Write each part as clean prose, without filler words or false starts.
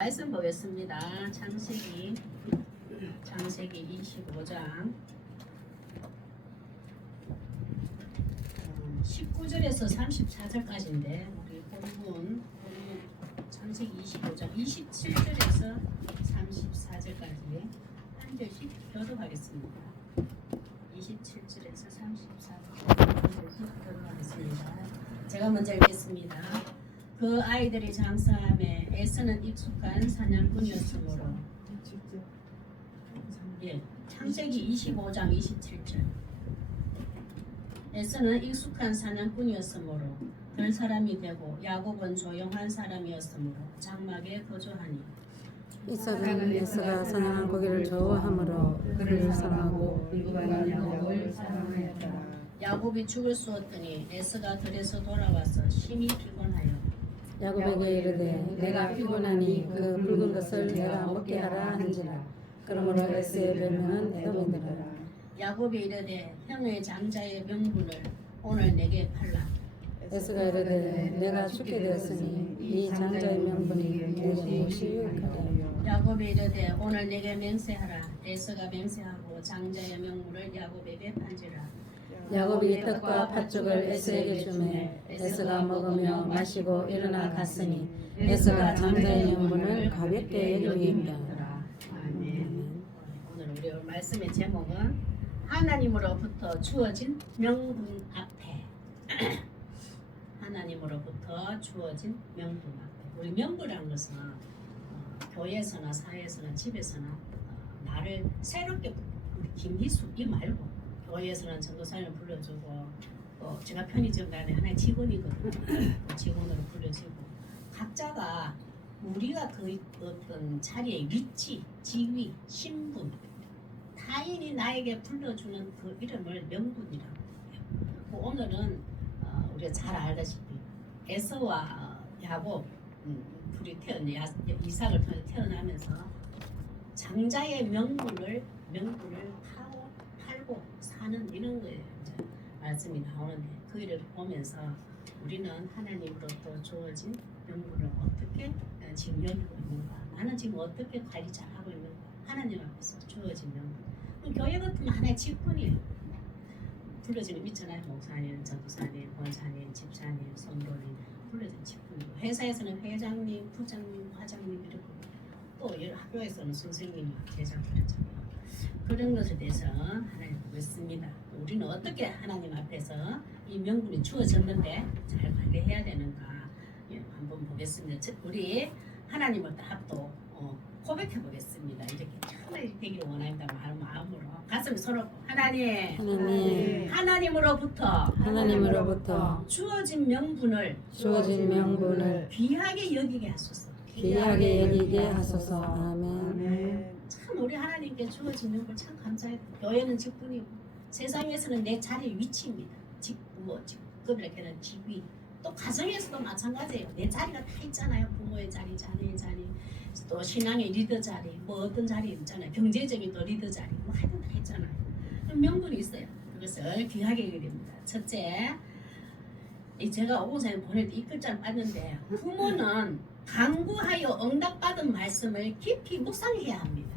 말씀 보겠습니다. 창세기 25장 19절에서 34절까지인데 우리 본문 창세기 25장 27절에서 34절까지 한 절씩 교독하겠습니다. 27절에서 34절까지 한 절씩 교독하겠습니다. 제가 먼저 읽겠습니다. 그 아이들이 장성함에 에서는 익숙한 사냥꾼이었으므로. 창세기 25장 27절. 에서는 익숙한 사냥꾼이었으므로 들 사람이 되고 야곱은 조용한 사람이었으므로 장막에 거주하니. 이삭은 에서가 사냥한 고기를 좋아하므로 그를 사랑하고 일부가는 야곱을 사랑하였더라. 야곱이 죽을 쏘았더니 에서가 들에서 돌아와서 심히 피곤하여 야곱에게 이르되 내가 피곤하니 그 붉은 것을 내가 먹게 하라 한지라. 그러므로 에서의 별명은 에돔이더라. 야곱이 이르되 형의 장자의 명분을 오늘 내게 팔라. 에서가 이르되 내가 죽게 되었으니 이 장자의 명분이 내게 무엇이 유익하랴. 야곱이 이르되 오늘 내게 맹세하라. 에서가 맹세하고 장자의 명분을 야곱에게 판지라. 야곱이 떡과 팥죽을 에서에게 주매 에서가 먹으며 마시고 일어나 갔으니 에서가 장자의 명분을 가볍게 여기니라. 아멘. 오늘 우리 말씀의 제목은 하나님으로부터 주어진 명분 앞에. 하나님으로부터 주어진 명분 앞에. 우리 명분이라는 것은 교회에서나 사회에서나 집에서나 나를 새롭게 우리 김희수 이 말고 교회에서는 전도사님을 불러주고 또 제가 편의점 가는 하나의 직원이거든요. 직원으로 불러주고 각자가 우리가 그 어떤 자리의 위치, 지위, 신분 타인이 나에게 불러주는 그 이름을 명분이라고 해요. 오늘은 우리가 잘 알다시피 에서와 야곱 둘이 이삭을 통해 태어나면서 장자의 명분을 팔고 사는 이런 거에 말씀이 나오는데 그 일을 보면서 우리는 하나님으로부터 주어진 명분을 어떻게 지금 여기고 있는가, 나는 지금 어떻게 관리 잘하고 있는가, 하나님 앞에서 주어진 명분. 교회 같으면 하나의 직분이에요. 불러지는 있잖아요. 목사님, 전도사님, 권사님, 집사님, 성도님 불러진 직분이고, 회사에서는 회장님, 부장님, 과장님 이렇게 또 학교에서는 선생님, 제자 그렇잖아요. 그런 것에 대해서 하나님 보겠습니다. 우리는 어떻게 하나님 앞에서 이 명분이 주어졌는데 잘 관리해야 되는가 한번 보겠습니다. 우리 하나님을 또 고백해 보겠습니다. 이렇게 정말 되기를 원한다 마음으로 가슴 서로 하나님으로부터 주어진 명분을 귀하게 여기게 하소서. 귀하게 여기게 하소서. 아멘. 참 우리 하나님께 주어진 명분 참 감사해요. 교회는 직분이고 세상에서는 내 자리의 위치입니다. 직급이라는 직위. 또 가정에서도 마찬가지예요. 내 자리가 다 있잖아요. 부모의 자리, 자녀의 자리, 또 신앙의 리더 자리, 뭐 어떤 자리 있잖아요. 경제적인 또 리더 자리, 뭐 하여튼 다 있잖아요. 명분이 있어요. 그것을 귀하게 여기게 됩니다. 첫째, 제가 오공사님 보낼 때 이 글자를 봤는데 부모는 간구하여 응답받은 말씀을 깊이 묵상해야 합니다.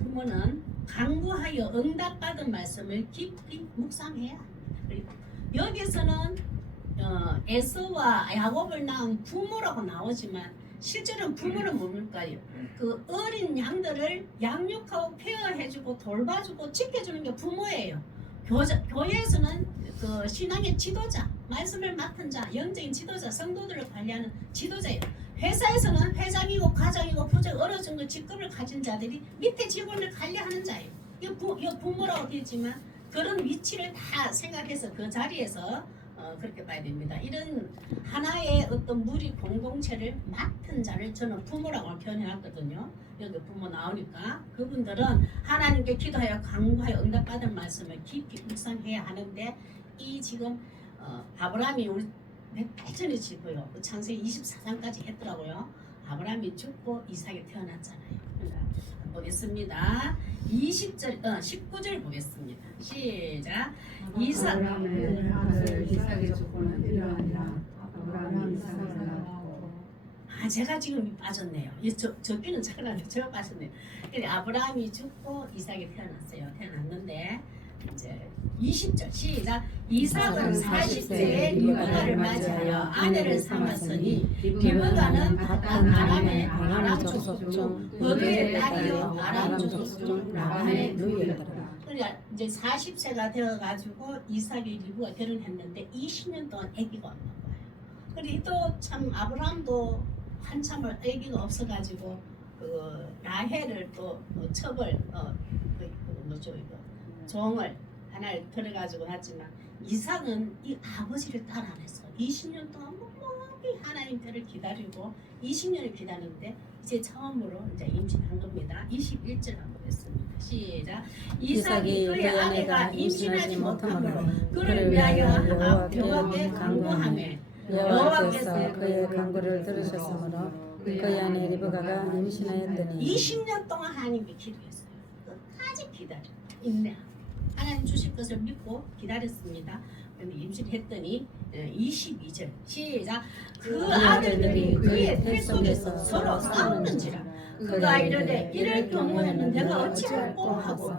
부모는 간구하여 응답받은 말씀을 깊이 묵상해야 합니다. 여기서는 에서와 야곱을 낳은 부모라고 나오지만 실제로는 부모는 뭡니까요? 그 어린 양들을 양육하고 케어해주고 돌봐주고 지켜주는 게 부모예요. 교회에서는 그 신앙의 지도자, 말씀을 맡은 자, 영적인 지도자, 성도들을 관리하는 지도자예요. 회사에서는 회장이고 과장이고 부장 어느 정도 직급을 가진 자들이 밑에 직원을 관리하는 자예요. 이거 부모라고 되지만 그런 위치를 다 생각해서 그 자리에서 그렇게 봐야 됩니다. 이런 하나의 어떤 무리 공동체를 맡은 자를 저는 부모라고 표현해왔거든요. 여기 부모 나오니까 그분들은 하나님께 기도하여 간구하여 응답받은 말씀을 깊이 묵상해야 하는데 이 지금 아브라함이 우리 108전에 지고요. 창세기 24장까지 했더라고요. 아브라함이 죽고 이삭이 태어났잖아요. 그러니까 보겠습니다. 19절 보겠습니다. 시작. 아브라함의 아들 이삭의 조건은 이러하니라. 아브라함이 이삭을 낳았고 제가 지금 빠졌네요. 저기는 작은데 제가 빠졌네요. 근데 아브라함이 죽고 이삭이 태어났어요. 태어났는데 이제 20절 시작. 이삭은 40세에 리브가를 맞이하여 아내를 삼았으니 리브가는 바단 아람의 아람 족속 중 버두의 딸이요 아람 족속 중 라반의 누이였더라. 그러니까 이제 40세가 되어가지고 이삭이 리브가 결혼했는데 20년 동안 아기가 없는 거예요. 그리고 또 참 아브라함도 한참을 아기가 없어가지고 그 라헬을 또 처벌 뭐죠 이거 종을 하나를 들어가지고 났지만 이삭은 이 아버지를 따라 안 했어. 20년 동안 묵묵히 하나님 때를 기다리고 20년을 기다리는데 이제 처음으로 이제 임신한 겁니다. 21절 한번 보겠습니다. 시작. 이삭이 그의 아내가 임신하지 못하므로 그를 위하여 여호와께 간구하매 여호와께서 그의 간구를 들으셨으므로 그의 아내 리브가가 임신하였더니 20년 동안 하나님께 기도했어요. 끝까지 기다려 인내하고 하나님 주실 것을 믿고 기다렸습니다. 그런데 임신했더니 22절 시작. 그 아들들이 그의 태 속에서 서로 싸우는지라 그가 이르되 이럴 경우에는 내가 어찌할꼬 하고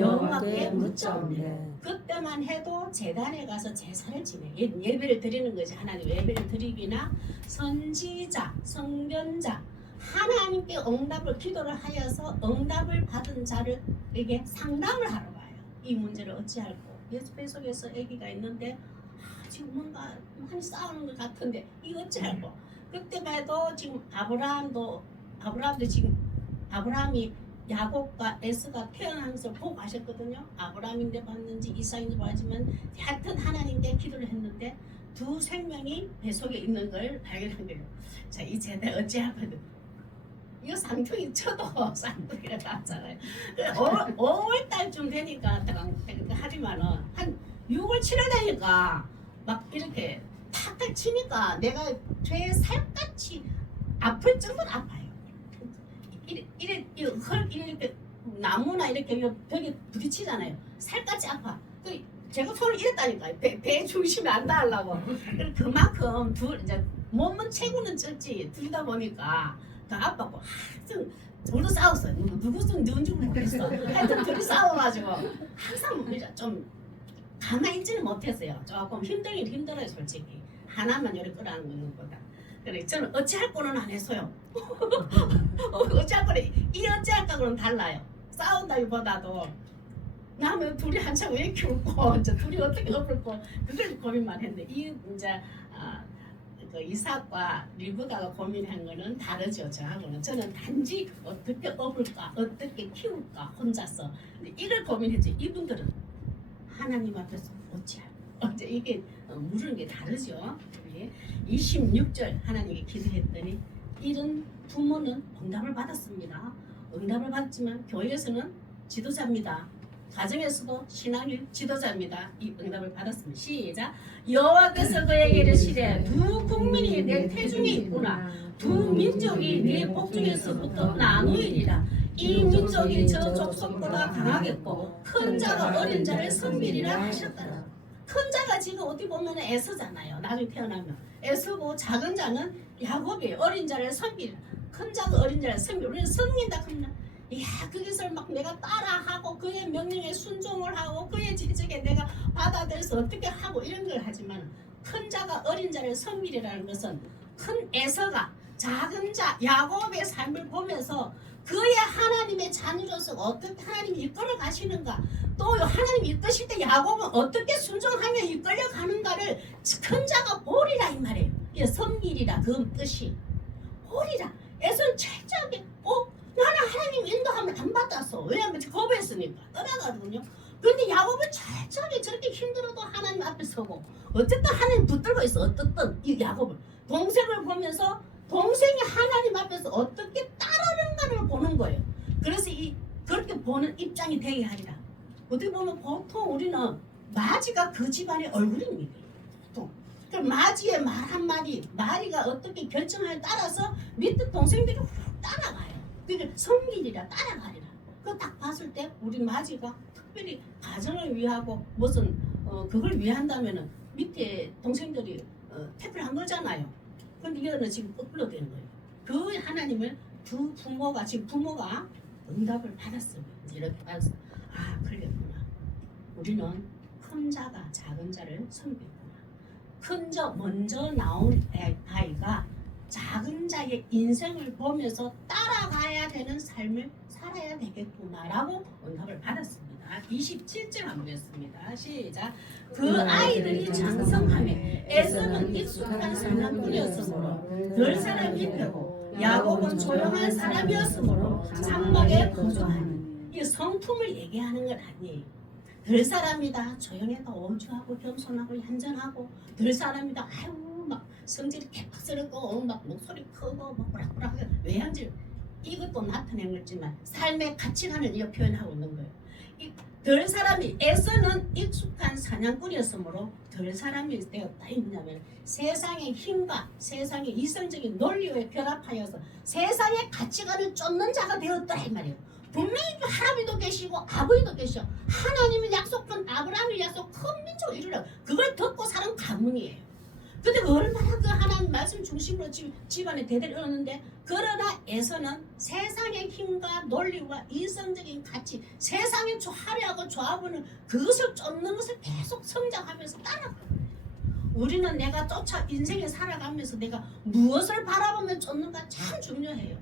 여호와께 묻자온대. 그때만 해도 제단에 가서 제사를 지내 예배를 드리는 거지. 하나님 예배를 드리기나 선지자 성견자 하나님께 응답을 기도를 하여서 응답을 받은 자를에게 상담을 하러 가요. 이 문제를 어찌할꼬. 예수 뱃속에서 아기가 있는데 지금 뭔가 많이 싸우는 것 같은데 이거 어찌할꼬. 그때만 해도 지금 아브라함도 지금 아브라함이 야곱과 에스가 태어난 것을 보고 가셨거든요. 아브라함인데 봤는지 이삭인지 모르지만 하여튼 하나님께 기도를 했는데 두 생명이 뱃속에 있는 걸 발견한 거예요. 자 이제 내가 어찌하거든. 이거 쌍둥이 쳐도 쌍둥이가 맞잖아요. 5월 달쯤 되니까 하지만은 한 6월 7월 되니까 막 이렇게 탁탁 치니까 내가 죄 살같이 아플 정도로 아파요. 이렇게 나무나 이렇게 벽에 부딪히잖아요. 살같이 아파. 제가 손을 이랬다니까요. 배 중심에 안 닿으려고. 그만큼 이제 몸은 체구는 적지 둘다 보니까 더 아팠고 하여튼 둘도 싸웠어요. 누군지 모르겠어. 하여튼 둘이 싸워가지고 항상 좀 가만히 있지는 못했어요. 조금 힘들긴 힘들어요 솔직히. 하나만 요리 끌어안는 것보다. 그래 저는 어찌할 거는 안 했어요. 어찌할 거는 이 어찌할까 그는 달라요. 싸운다기보다도 나는 둘이 한참 왜 키울고 둘이 어떻게 엎을고 그걸 고민만 했는데 이 이제 그 이삭과 리브가가 고민한 거는 다르죠. 저하고는 저는 단지 어떻게 업을까 어떻게 키울까 혼자서 이걸 고민했지. 이분들은 하나님 앞에서 어찌할 이게 물은 게 다르죠. 26절 하나님께 기도했더니 이런 부모는 응답을 받았습니다. 응답을 받지만 교회에서는 지도자입니다. 가정에서도 신앙의 지도자입니다. 이 응답을 받았습니다. 시작. 여호와께서 그에게 이르시되 두 국민이 내 태중에 있구나. 두 민족이 네 복중에서부터 나누이리라. 이 민족이 저 족속보다 강하겠고 큰 자가 어린 자를 섬기리라 하셨더라. 큰 자가 지금 어디 보면 에서잖아요. 나중에 태어나면 에서고 작은 자는 야곱이 어린 자를 섬기리라. 큰 자가 어린 자를 섬기리라. 우리는 섬긴다 하면 이야 그것을 막 내가 따라하고 그의 명령에 순종을 하고 그의 지적에 내가 받아들여서 어떻게 하고 이런 걸 하지만 큰 자가 어린 자를 섬기리라는 것은 큰 에서가 작은 자 야곱의 삶을 보면서 그의 하나님의 자녀로서 어떻게 하나님이 이끌어 가시는가 또 하나님 이끄실 때 야곱은 어떻게 순종하며 이끌려 가는가를 큰 자가 보리라 이 말이에요. 이 섬기리라 그 뜻이 보리라. 에서는 철저하게 나는 하나님 인도하면 안 받았어. 왜냐하면 거부했으니까 떠나가거든요. 그런데 야곱은 철저하게 저렇게 힘들어도 하나님 앞에 서고 어쨌든 하나님 붙들고 있어. 어떻든 이 야곱을 동생을 보면서 동생이 하나님 앞에서 어떻게 따르는가를 보는 거예요. 그래서 그렇게 보는 입장이 되게 하리라. 어떻게 보면 보통 우리는 마지가 그 집안의 얼굴입니다. 보통. 그럼 마지의 말 한마디 마리가 어떻게 결정하에 따라서 밑에 동생들이 훅 따라가요. 그러니까 섬기리라 따라가리라. 그거 딱 봤을 때 우리 마지가 특별히 가정을 위하고 무슨 그걸 위한다면은 밑에 동생들이 택배를 한 거잖아요. 근데 이거는 지금 거꾸로 되는 거예요. 그 하나님을 두 부모가 지금 부모가 응답을 받았어요. 이제 이렇게 받았어. 아 그러겠구나. 우리는 큰 자가 작은 자를 섬기구나. 큰 자 먼저 나온 아이가 작은 자의 인생을 보면서 따라가야 되는 삶을 살아야 되겠구나라고 응답을 받았습니다. 27절 한번 했습니다. 시작. 그 아이들이 장성함에 에서는 익숙한 사냥꾼이었으므로 늘 사람이 되고 야곱은 조용한 사람이었으므로 장막에 거주하는 이 성품을 얘기하는 건 아니에요. 들 사람이다 조용해도 온주하고 겸손하고 얌전하고 들 사람이다 아유 막 성질이 개팍스럽고 막 목소리 크고 막 부락부락 외향질 이것도 나타낸 거지만 삶의 가치관을 이어 표현하고 있는 거예요. 덜 사람이 에서는 익숙한 사냥꾼이었으므로 덜 사람이 되었다. 이 뭐냐면 세상의 힘과 세상의 이성적인 논리에 결합하여서 세상의 가치관을 쫓는 자가 되었다 이 말이에요. 분명히 하나님도 계시고 아버지도 계셔. 하나님이 약속한 아브라함이 약속 큰 민족을 이루라. 그걸 듣고 사는 가문이에요. 근데 얼마나 그 하나님 말씀 중심으로 집안에 대대를 이루는데 그러나 에서는 세상의 힘과 논리와 이성적인 가치 세상의 화려하고 조합은 그것을 쫓는 것을 계속 성장하면서 따라가요. 우리는 내가 쫓아 인생에 살아가면서 내가 무엇을 바라보며 쫓는가 참 중요해요.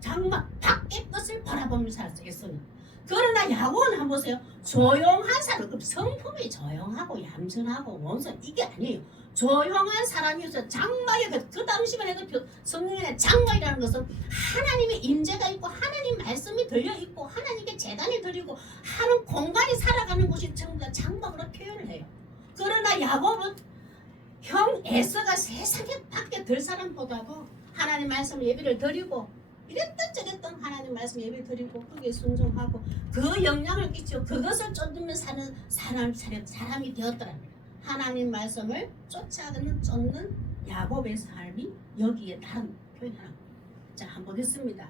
정말 밖의 것을 바라보면서 살았어요. 에서는. 그러나 야곱은 한번 보세요. 조용한 사람, 그 성품이 조용하고 얌전하고 원선 이게 아니에요. 조용한 사람이어서 장막에 그 당시만 해도 성경에 장막이라는 것은 하나님의 임재가 있고 하나님 말씀이 들려 있고 하나님께 제단이 드리고 하는 공간이 살아가는 곳이 전부 다 장막으로 표현을 해요. 그러나 야곱은 형 에서가 세상에 밖에 들 사람보다도 하나님 말씀 예배를 드리고 이랬던 저랬던 하나님 말씀 예배 드리고 거기에 순종하고 그 영향을 끼치고 그것을 쫓으며 사는 사람이 되었더랍니다. 하나님 말씀을 쫓는 야곱의 삶이 여기에 다른 표현하고 자 한번 했습니다.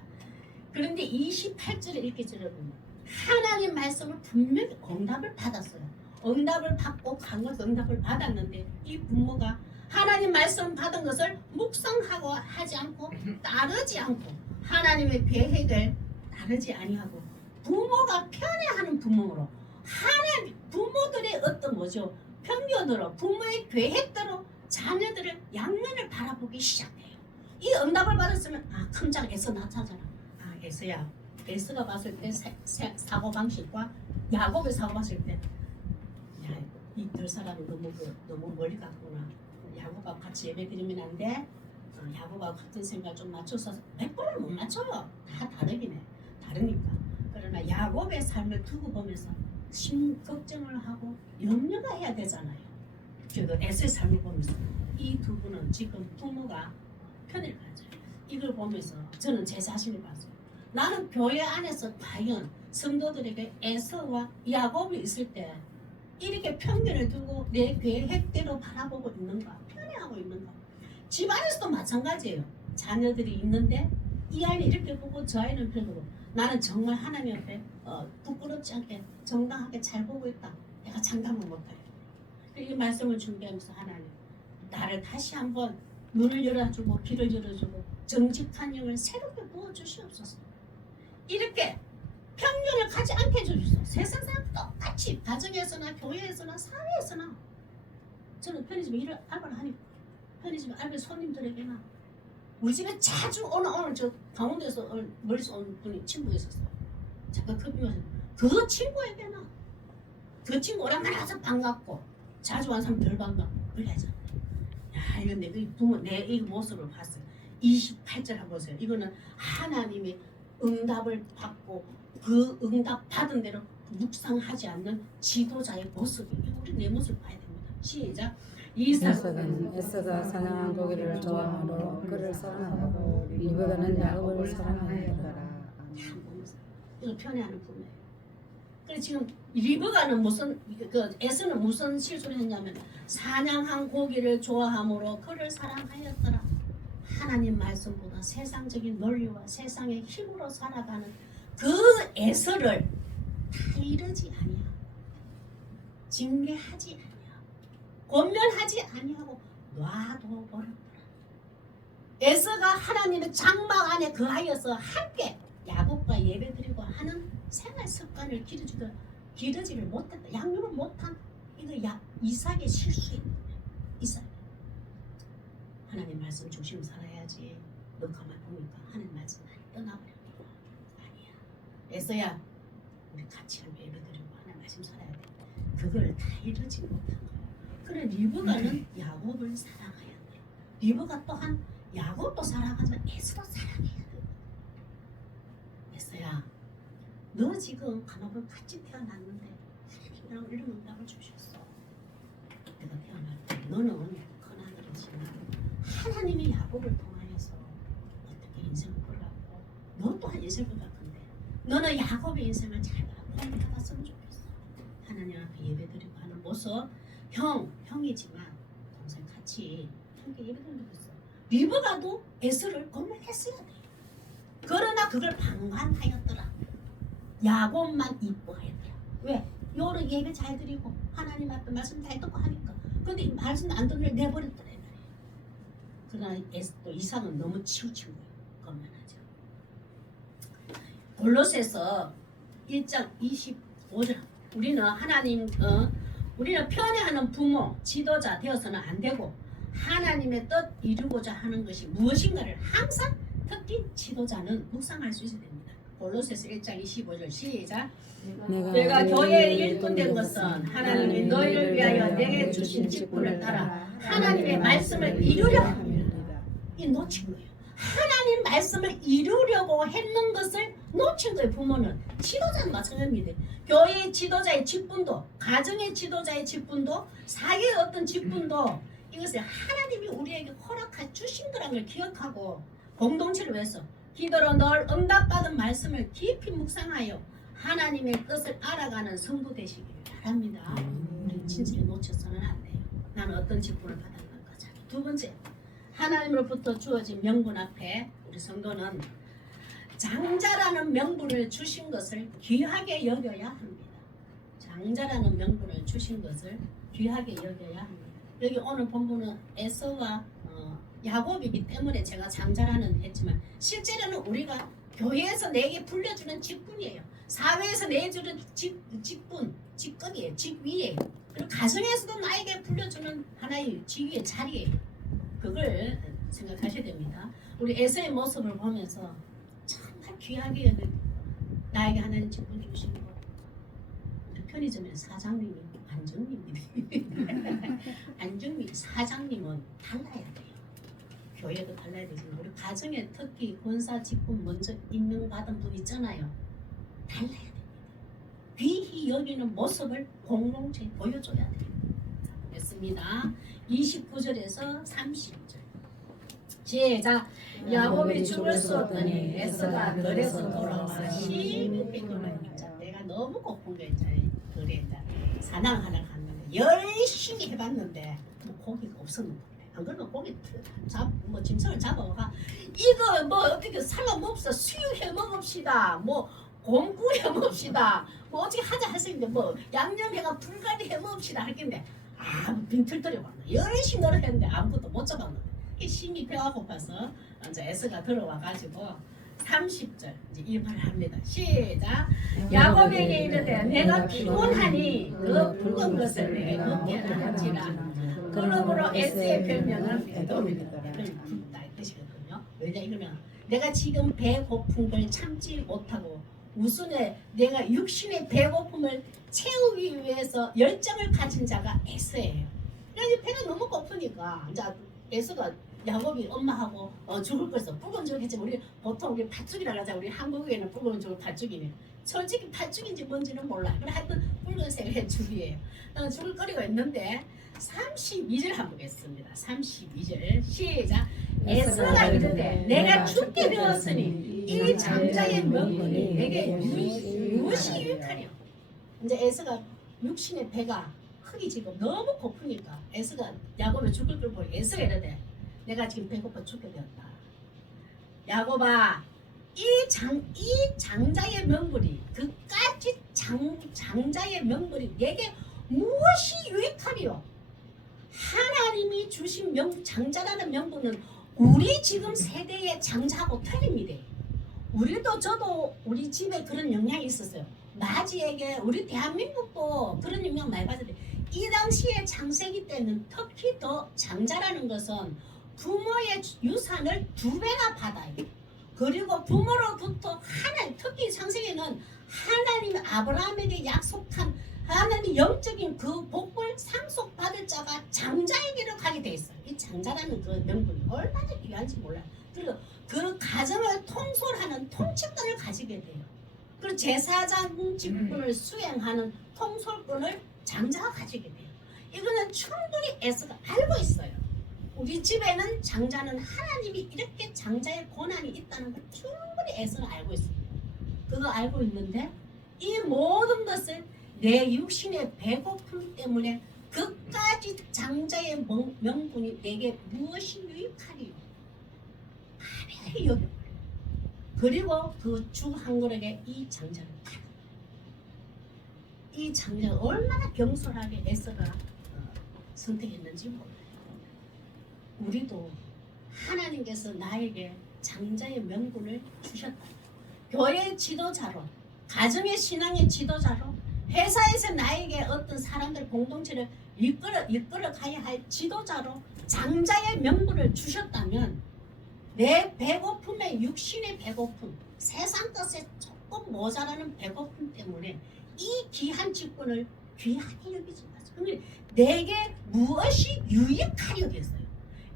그런데 28절에 이렇게 들어보면 하나님 말씀을 분명히 응답을 받았어요. 응답을 받고 강한 응답을 받았는데 이 부모가 하나님 말씀 받은 것을 묵상하고 하지 않고 따르지 않고 하나님의 계획을 따르지 아니하고 부모가 편애하는 부모로 하나님 부모들의 어떤 뭐죠? 편견으로 부모의 계획대로 자녀들을 양면을 바라보기 시작해요. 이 응답을 받았으면 아 큰장 에서 나타나잖아. 아 에서야 에서가 봤을 때 사고방식과 야곱의 사고방식 때 야 이 두 사람이 너무 멀리 갔구나. 야곱하고 같이 예배 드리면 안 돼. 야곱하고 같은 생각 좀 맞춰서 100%를 못 맞춰요. 다 다르긴 해. 다르니까. 그러나 야곱의 삶을 두고 보면서 걱정을 하고 염려가 해야 되잖아요. 그 에서의 삶을 보면서 이 두 분은 지금 부모가 편을 가져요. 이걸 보면서 저는 제 자신을 봤어요. 나는 교회 안에서 과연 성도들에게 에서와 야곱이 있을 때 이렇게 편견을 두고 내 계획대로 바라보고 있는가 편애하고 있는가. 집안에서도 마찬가지예요. 자녀들이 있는데 이 아이는 이렇게 보고 저 아이는 이렇게 보고 나는 정말 하나님 앞에 부끄럽지 않게 정당하게 잘 보고 있다. 내가 장담을 못해요. 이 말씀을 준비하면서 하나님 나를 다시 한번 눈을 열어주고 귀를 열어주고 정직한 영을 새롭게 부어주시옵소서. 이렇게 편견을 가지 않게 해주소서. 세상 사람 똑같이 가정에서나 교회에서나 사회에서나 저는 편의점 일을 알바를 하니까 편의점 알바 손님들에게나 우리 집에 자주 오늘 저 강원도에서 멀리서 온 분이 친구가 있었어요. 잠깐 커피 마셨는데 그 친구에게나 그 친구 오랜만에 와서 반갑고 자주 온 사람 덜 반갑고 그래 하잖아. 야 이건 내 부모 내 이 모습을 봤어요. 28절 한번 보세요. 이거는 하나님이 응답을 받고 그 응답 받은 대로 묵상하지 않는 지도자의 모습이 우리 내 모습을 봐야 됩니다. 시작. 이삭은 에서가 사냥한 고기를 좋아하므로 그를 사랑하고 리브가는 야곱을 사랑하더라. 이거 편애하는 부모예요. 그래서 지금 리브가는 무슨 그 에서는 무슨 실수를 했냐면 사냥한 고기를 좋아하므로 그를 사랑하였더라. 하나님 말씀보다 세상적인 논리와 세상의 힘으로 살아가는 그 에서를 타이르지 아니하고 징계하지 아니하고 권면하지 아니하고 놔둬 버렸더라. 에서가 하나님의 장막 안에 거하여서 함께 야곱과 예배드리고 하는 생활 습관을 기르지를 못했다. 양육을 못한 이거 이삭의 실수인 거예요. 이삭. 하나님 말씀 조심 살아야지. 너 가만 보니까 하나님 말씀 많이 떠나버렸고 아니야. 에서야 우리 같이 예배드리고 하나님 말씀 살아야 돼. 그걸 다 이루지 못한 거야. 그래 리브가는 야곱을 사랑해야 돼. 리브가 또한 야곱도 사랑하지만 에서도 사랑해야 돼. 에서야 너 지금 가만 보면 같이 태어났는데 하나님이랑 이런 응답을 주셨어. 내가 태어날 때 너는 큰아들이지만 하나님이 야곱을 통하여서 어떻게 인생을 끌어가고 너 또한 인생을 끌어가는데 너는 야곱의 인생을 잘 받았으면 좋겠어. 하나님 앞에 예배드리고 하는 모습 형이지만 동생 같이 함께 예배드리고 있어. 리브가도 에서를 공략했어야 돼. 그러나 그걸 방관하였더라. 야곱만 이뻐했더라. 왜? 요를 예배 잘 드리고 하나님 앞에 말씀 잘 듣고 하니까. 근데 말씀 안 듣는 걸 내버렸더라. 그러나 또 이삭은 너무 치우친 거예요. 거면하죠. 골로새서 1장 25절 우리는 우리는 편애하는 부모, 지도자 되어서는 안 되고 하나님의 뜻 이루고자 하는 것이 무엇인가를 항상 특히 지도자는 묵상할 수 있어야 됩니다. 골로새서 1장 25절 시작. 내가 교회에 일꾼된 것은 하나님이 너희를 위하여 내게 주신 직분을 따라 하나님의 말씀을 이루려 합니다. 이 놓친 거예요. 하나님 말씀을 이루려고 했는 것을 놓친 거예요. 부모는 지도자는 마찬가지입니다. 교회의 지도자의 직분도 가정의 지도자의 직분도 사회의 어떤 직분도 이것을 하나님이 우리에게 허락해 주신 거라는 걸 기억하고 공동체를 위해서 기도로 늘 응답받은 말씀을 깊이 묵상하여 하나님의 뜻을 알아가는 성도 되시길 바랍니다. 우리 진짜 놓쳐서는 안 돼요. 나는 어떤 직분을 받았는가. 두 번째, 하나님으로부터 주어진 명분 앞에 우리 성도는 장자라는 명분을 주신 것을 귀하게 여겨야 합니다. 장자라는 명분을 주신 것을 귀하게 여겨야 합니다. 여기 오늘 본문은 에서와 야곱이기 때문에 제가 장자라는 했지만 실제로는 우리가 교회에서 내게 불려주는 직분이에요. 사회에서 내주는 직급이에요. 직위예요. 그리고 가정에서도 나에게 불려주는 하나의 지위의 자리예요. 그걸 생각하셔야 됩니다. 우리 에서의 모습을 보면서 정말 귀하게 여긴 나에게 하나님 직분 주신 거. 우리 편의점의 사장님이 안정민 사장님은 달라야 돼요. 교회도 달라야 되지만 우리 가정에 특히 권사 직분 먼저 임명받은 분 있잖아요. 달라야 됩니다. 귀히 여기는 모습을 공동체에 보여줘야 돼요. 됐습니다. 29절에서 30절 시작. 야곱이 죽을 수 없더니 에서가 들에서 돌아와 심히 피곤하니까 내가 너무 고픈 거 있잖아요. 들에 사냥하러 갔는데 열심히 해봤는데 뭐 고기가 없었는 거예요. 안 그러면 고기 짐승을 잡아가 이거 뭐 어떻게 살아 먹읍시다. 수육해 먹읍시다. 뭐 곰구이 해 먹읍시다. 뭐 어떻게 하자 하셨는데 뭐 양념해가 불가리 해 먹읍시다 할텐데 빈털터리 왔나. 열심히 노력했는데 아무것도 못 잡았는데 심히 배가 고파서 이제 에서가 들어와가지고 30절 이제 이 말을 합니다. 시작. 야곱에게 이르되 내가 피곤하니 그 붉은 것을 내게 먹게 하지라. 그러므로 에서의 별명은 에돔이다. 붉다 이 뜻이거든요. 왜냐 이러면 내가 지금 배고픈 걸 참지 못하고 우순에 내가 육신의 배고픔을 채우기 위해서 열정을 가진 자가 에서예요. 그래서 배가 너무 고프니까 이제 에서가 야곱이 엄마하고 죽을 것을 붉은 죽이지만 우리 보통 우리 팥죽이라고 하자. 우리 한국에는 붉은 죽을 팥죽이네. 솔직히 팥죽인지 뭔지는 몰라. 그래 하여튼 붉은색의 죽이에요. 죽을 거리가 있는데 32절 한번 보겠습니다. 32절 시작. 에서가 이르되 내가 죽게 되었으니 이 장자의 명분이 내게 무엇이 유익하랴. 이제 에서가 육신의 배가 흙이 지금 너무 고프니까 에서가 야곱이 죽을 걸 보니 에서가 이르되 내가 지금 배고파 죽게 되었다. 야곱아, 이 장자의 명분이 그까지 장자의 명분이 내게 무엇이 유익하리요? 하나님이 주신 장자라는 명분은 우리 지금 세대의 장자하고 틀립니다. 우리도 저도 우리 집에 그런 영향이 있었어요. 나지에게 우리 대한민국도 그런 영향 많이 받았는데 이 당시에 창세기 때는 특히 더 장자라는 것은 부모의 유산을 2배나 받아요. 그리고 부모로부터 하나님, 특히 창세기는 하나님 아브라함에게 약속한 하나님의 영적인 그 복을 상속받을 자가 장자에게로 가게 돼 있어요. 이 장자라는 그 명분이 얼마나 귀한지 몰라요. 그리고 그 가정을 통솔하는 통치권을 가지게 돼요. 그리고 제사장 직분을 수행하는 통솔권을 장자가 가지게 돼요. 이거는 충분히 에서가 알고 있어요. 우리 집에는 장자는 하나님이 이렇게 장자의 권한이 있다는 걸 충분히 에서는 알고 있습니다. 그거 알고 있는데 이 모든 것을 내 육신의 배고픔 때문에 그까지 장자의 명분이 내게 무엇이 유익하리요? 가만히 여겨. 그리고 그 죽 한 그릇에 이 장자를 팔아. 이 장자가 얼마나 경솔하게 에서가 선택했는지 몰라요. 우리도 하나님께서 나에게 장자의 명분을 주셨다. 교회의 지도자로, 가정의 신앙의 지도자로, 회사에서 나에게 어떤 사람들 공동체를 이끌어 가야 할 지도자로 장자의 명분을 주셨다면 내 배고픔의 육신의 배고픔, 세상 것에 조금 모자라는 배고픔 때문에 이 귀한 직분을 귀하게 여기지 마세요. 내게 무엇이 유익하려겠어요?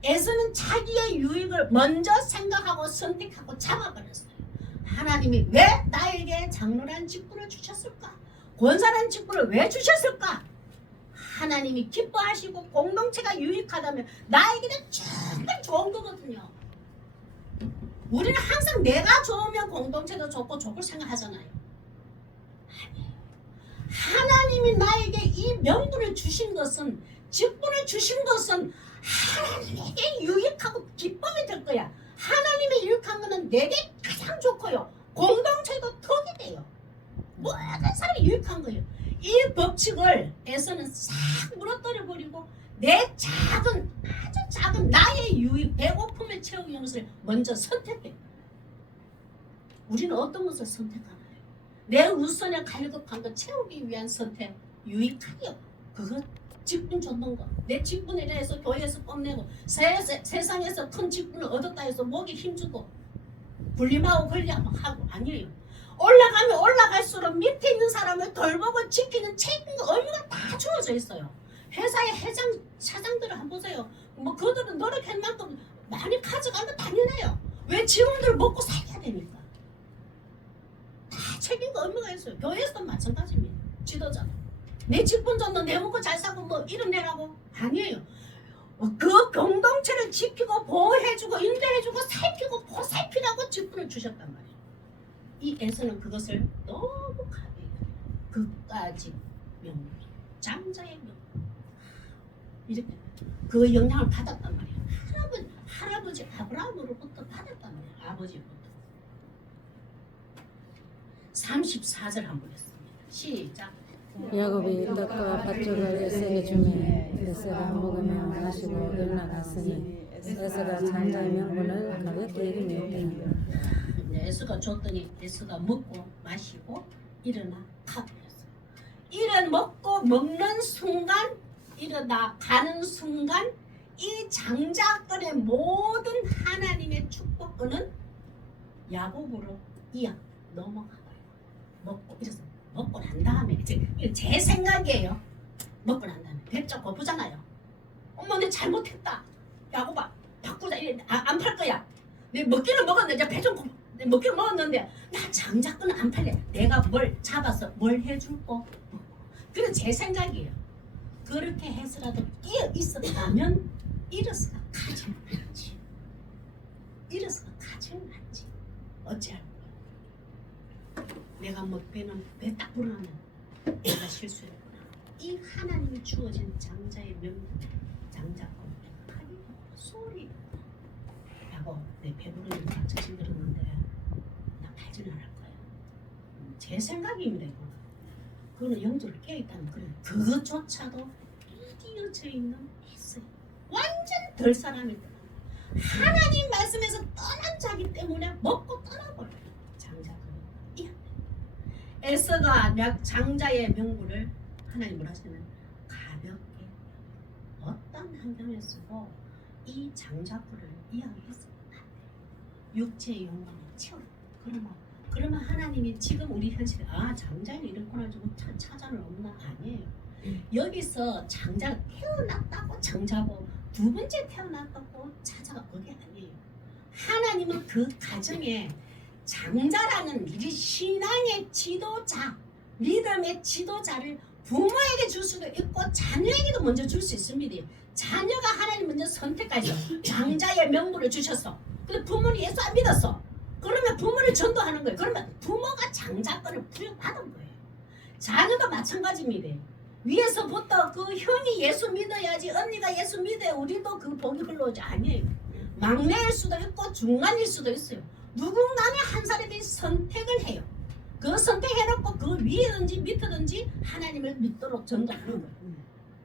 에서는 자기의 유익을 먼저 생각하고 선택하고 잡아버렸어요. 하나님이 왜 나에게 장로란 직분을 주셨을까? 권사란 직분을 왜 주셨을까? 하나님이 기뻐하시고 공동체가 유익하다면 나에게는 정말 좋은 거거든요. 우리는 항상 내가 좋으면 공동체도 좋고 좋을 생각하잖아요. 아니에요. 하나님이 나에게 이 명분을 주신 것은, 직분을 주신 것은 하나님에게 유익하고 기쁨이 될 거야. 하나님의 유익한 거는 내게 가장 좋고요. 공동체도 덕이 돼요. 모든 사람이 유익한 거예요. 이 법칙을 에서는 싹 무너뜨려 버리고 내 작은, 아주 작은 나의 유익, 배고픔을 채우기 위한 것을 먼저 선택해. 우리는 어떤 것을 선택하나요? 내 우선의 갈급한 것 채우기 위한 선택, 유익하게요. 그것 직분 줬는 거. 내 직분에 대해서 교회에서 뽐내고 세상에서 큰 직분을 얻었다 해서 목에 힘주고 군림하고 권리하고 아니에요. 올라가면 올라갈수록 밑에 있는 사람을 돌보고 지키는 책임과 의무가 다 주어져 있어요. 회사의 회장, 사장들을 한번 보세요. 뭐 그들은 노력할 만큼 많이 가져가는 건 당연해요. 왜 직원들 먹고 살아야 되니까. 다 책임과 의무가 있어요. 교회에서도 마찬가지입니다. 지도자. 내 직분 줬는 내 먹고 잘 사고 뭐 이름 내라고? 아니에요. 그 공동체를 지키고 보호해주고 인도해주고 살피고 보살피라고 직분을 주셨단 말이에요. 이 에서는 그것을 너무 가벼이 그까지 명분, 장자의 명분 이렇게 그 영향을 받았단 말이에요. 할아버지 아브라함으로부터 받았단 말이에요. 아버지부터. 34절 한번 했습니다. 시작. 야곱이 떡과 팥죽을 에서에게 주매 에서가 먹으며 마시고 일어나갔으니 에서가 장자의 명분을 가볍게 여기며 에서가 줬더니 에서가 먹고 마시고 일어나 가버렸어요. 이런 먹고 먹는 순간, 일어나 가는 순간 이 장자권의 모든 하나님의 축복권은 야곱으로 이어 넘어가버려요. 먹고 이래서 먹고 난 다음에 이제 제 생각이에요. 먹고 난 다음에 배짱 고프잖아요. 엄마 내 잘못했다. 야곱아 바꾸자. 안 팔 거야. 내 먹기는 먹었는데 이제 배 좀 고프. 먹기는 먹었는데 나 장자권은 안 팔래. 내가 뭘 잡아서 뭘 해줄 거. 그래 제 생각이에요. 그렇게 해서라도 끼어 있었다면 이로서가 가장 낫지. 이로서가 가장 낫지. 어찌할 거야. 내가 뭐 배는 배 딱 불어나면 내가 실수했구나. 이 하나님이 주어진 장자의 명분, 장자권 하기 소리 라고 내 배부르니까 자신 들었는데 나 팔지는 않을 거예요. 제 생각입니다. 그거는 영적으로 깨어있다는 그래. 그것조차도 이디어져 있는 있어요. 완전 덜 사람이다. 하나님 말씀에서 떠난 자기 때문에 먹고 떠나버려요. 장자들은 에서가 장자의 명분을 하나님을 하시는 가볍게 어떤 환경에서도 이 장자들을 이야기했어요. 육체의 욕망을 채워. 그러면 하나님이 지금 우리 현실에 장자는 이렇구나 좀 찾아는 없나? 아니에요. 여기서 장자가 태어났다고 장자고 두 번째 태어났다고 자자가 그게 아니에요. 하나님은 그 가정에 장자라는 이 신앙의 지도자, 믿음의 지도자를 부모에게 줄 수도 있고 자녀에게도 먼저 줄 수 있습니다. 자녀가 하나님 먼저 선택하죠. 장자의 명분을 주셨어. 근데 부모는 예수 안 믿었어. 그러면 부모를 전도하는 거예요. 그러면 부모가 장자권을 부여받은 거예요. 자녀도 마찬가지입니다. 위에서부터 그 형이 예수 믿어야지, 언니가 예수 믿어야 우리도 그 복이 흘러오지. 아니에요. 막내일 수도 있고 중간일 수도 있어요. 누군가는 한 사람이 선택을 해요. 그 선택해놓고 그 위에든지 밑에든지 하나님을 믿도록 전도하는 거예요.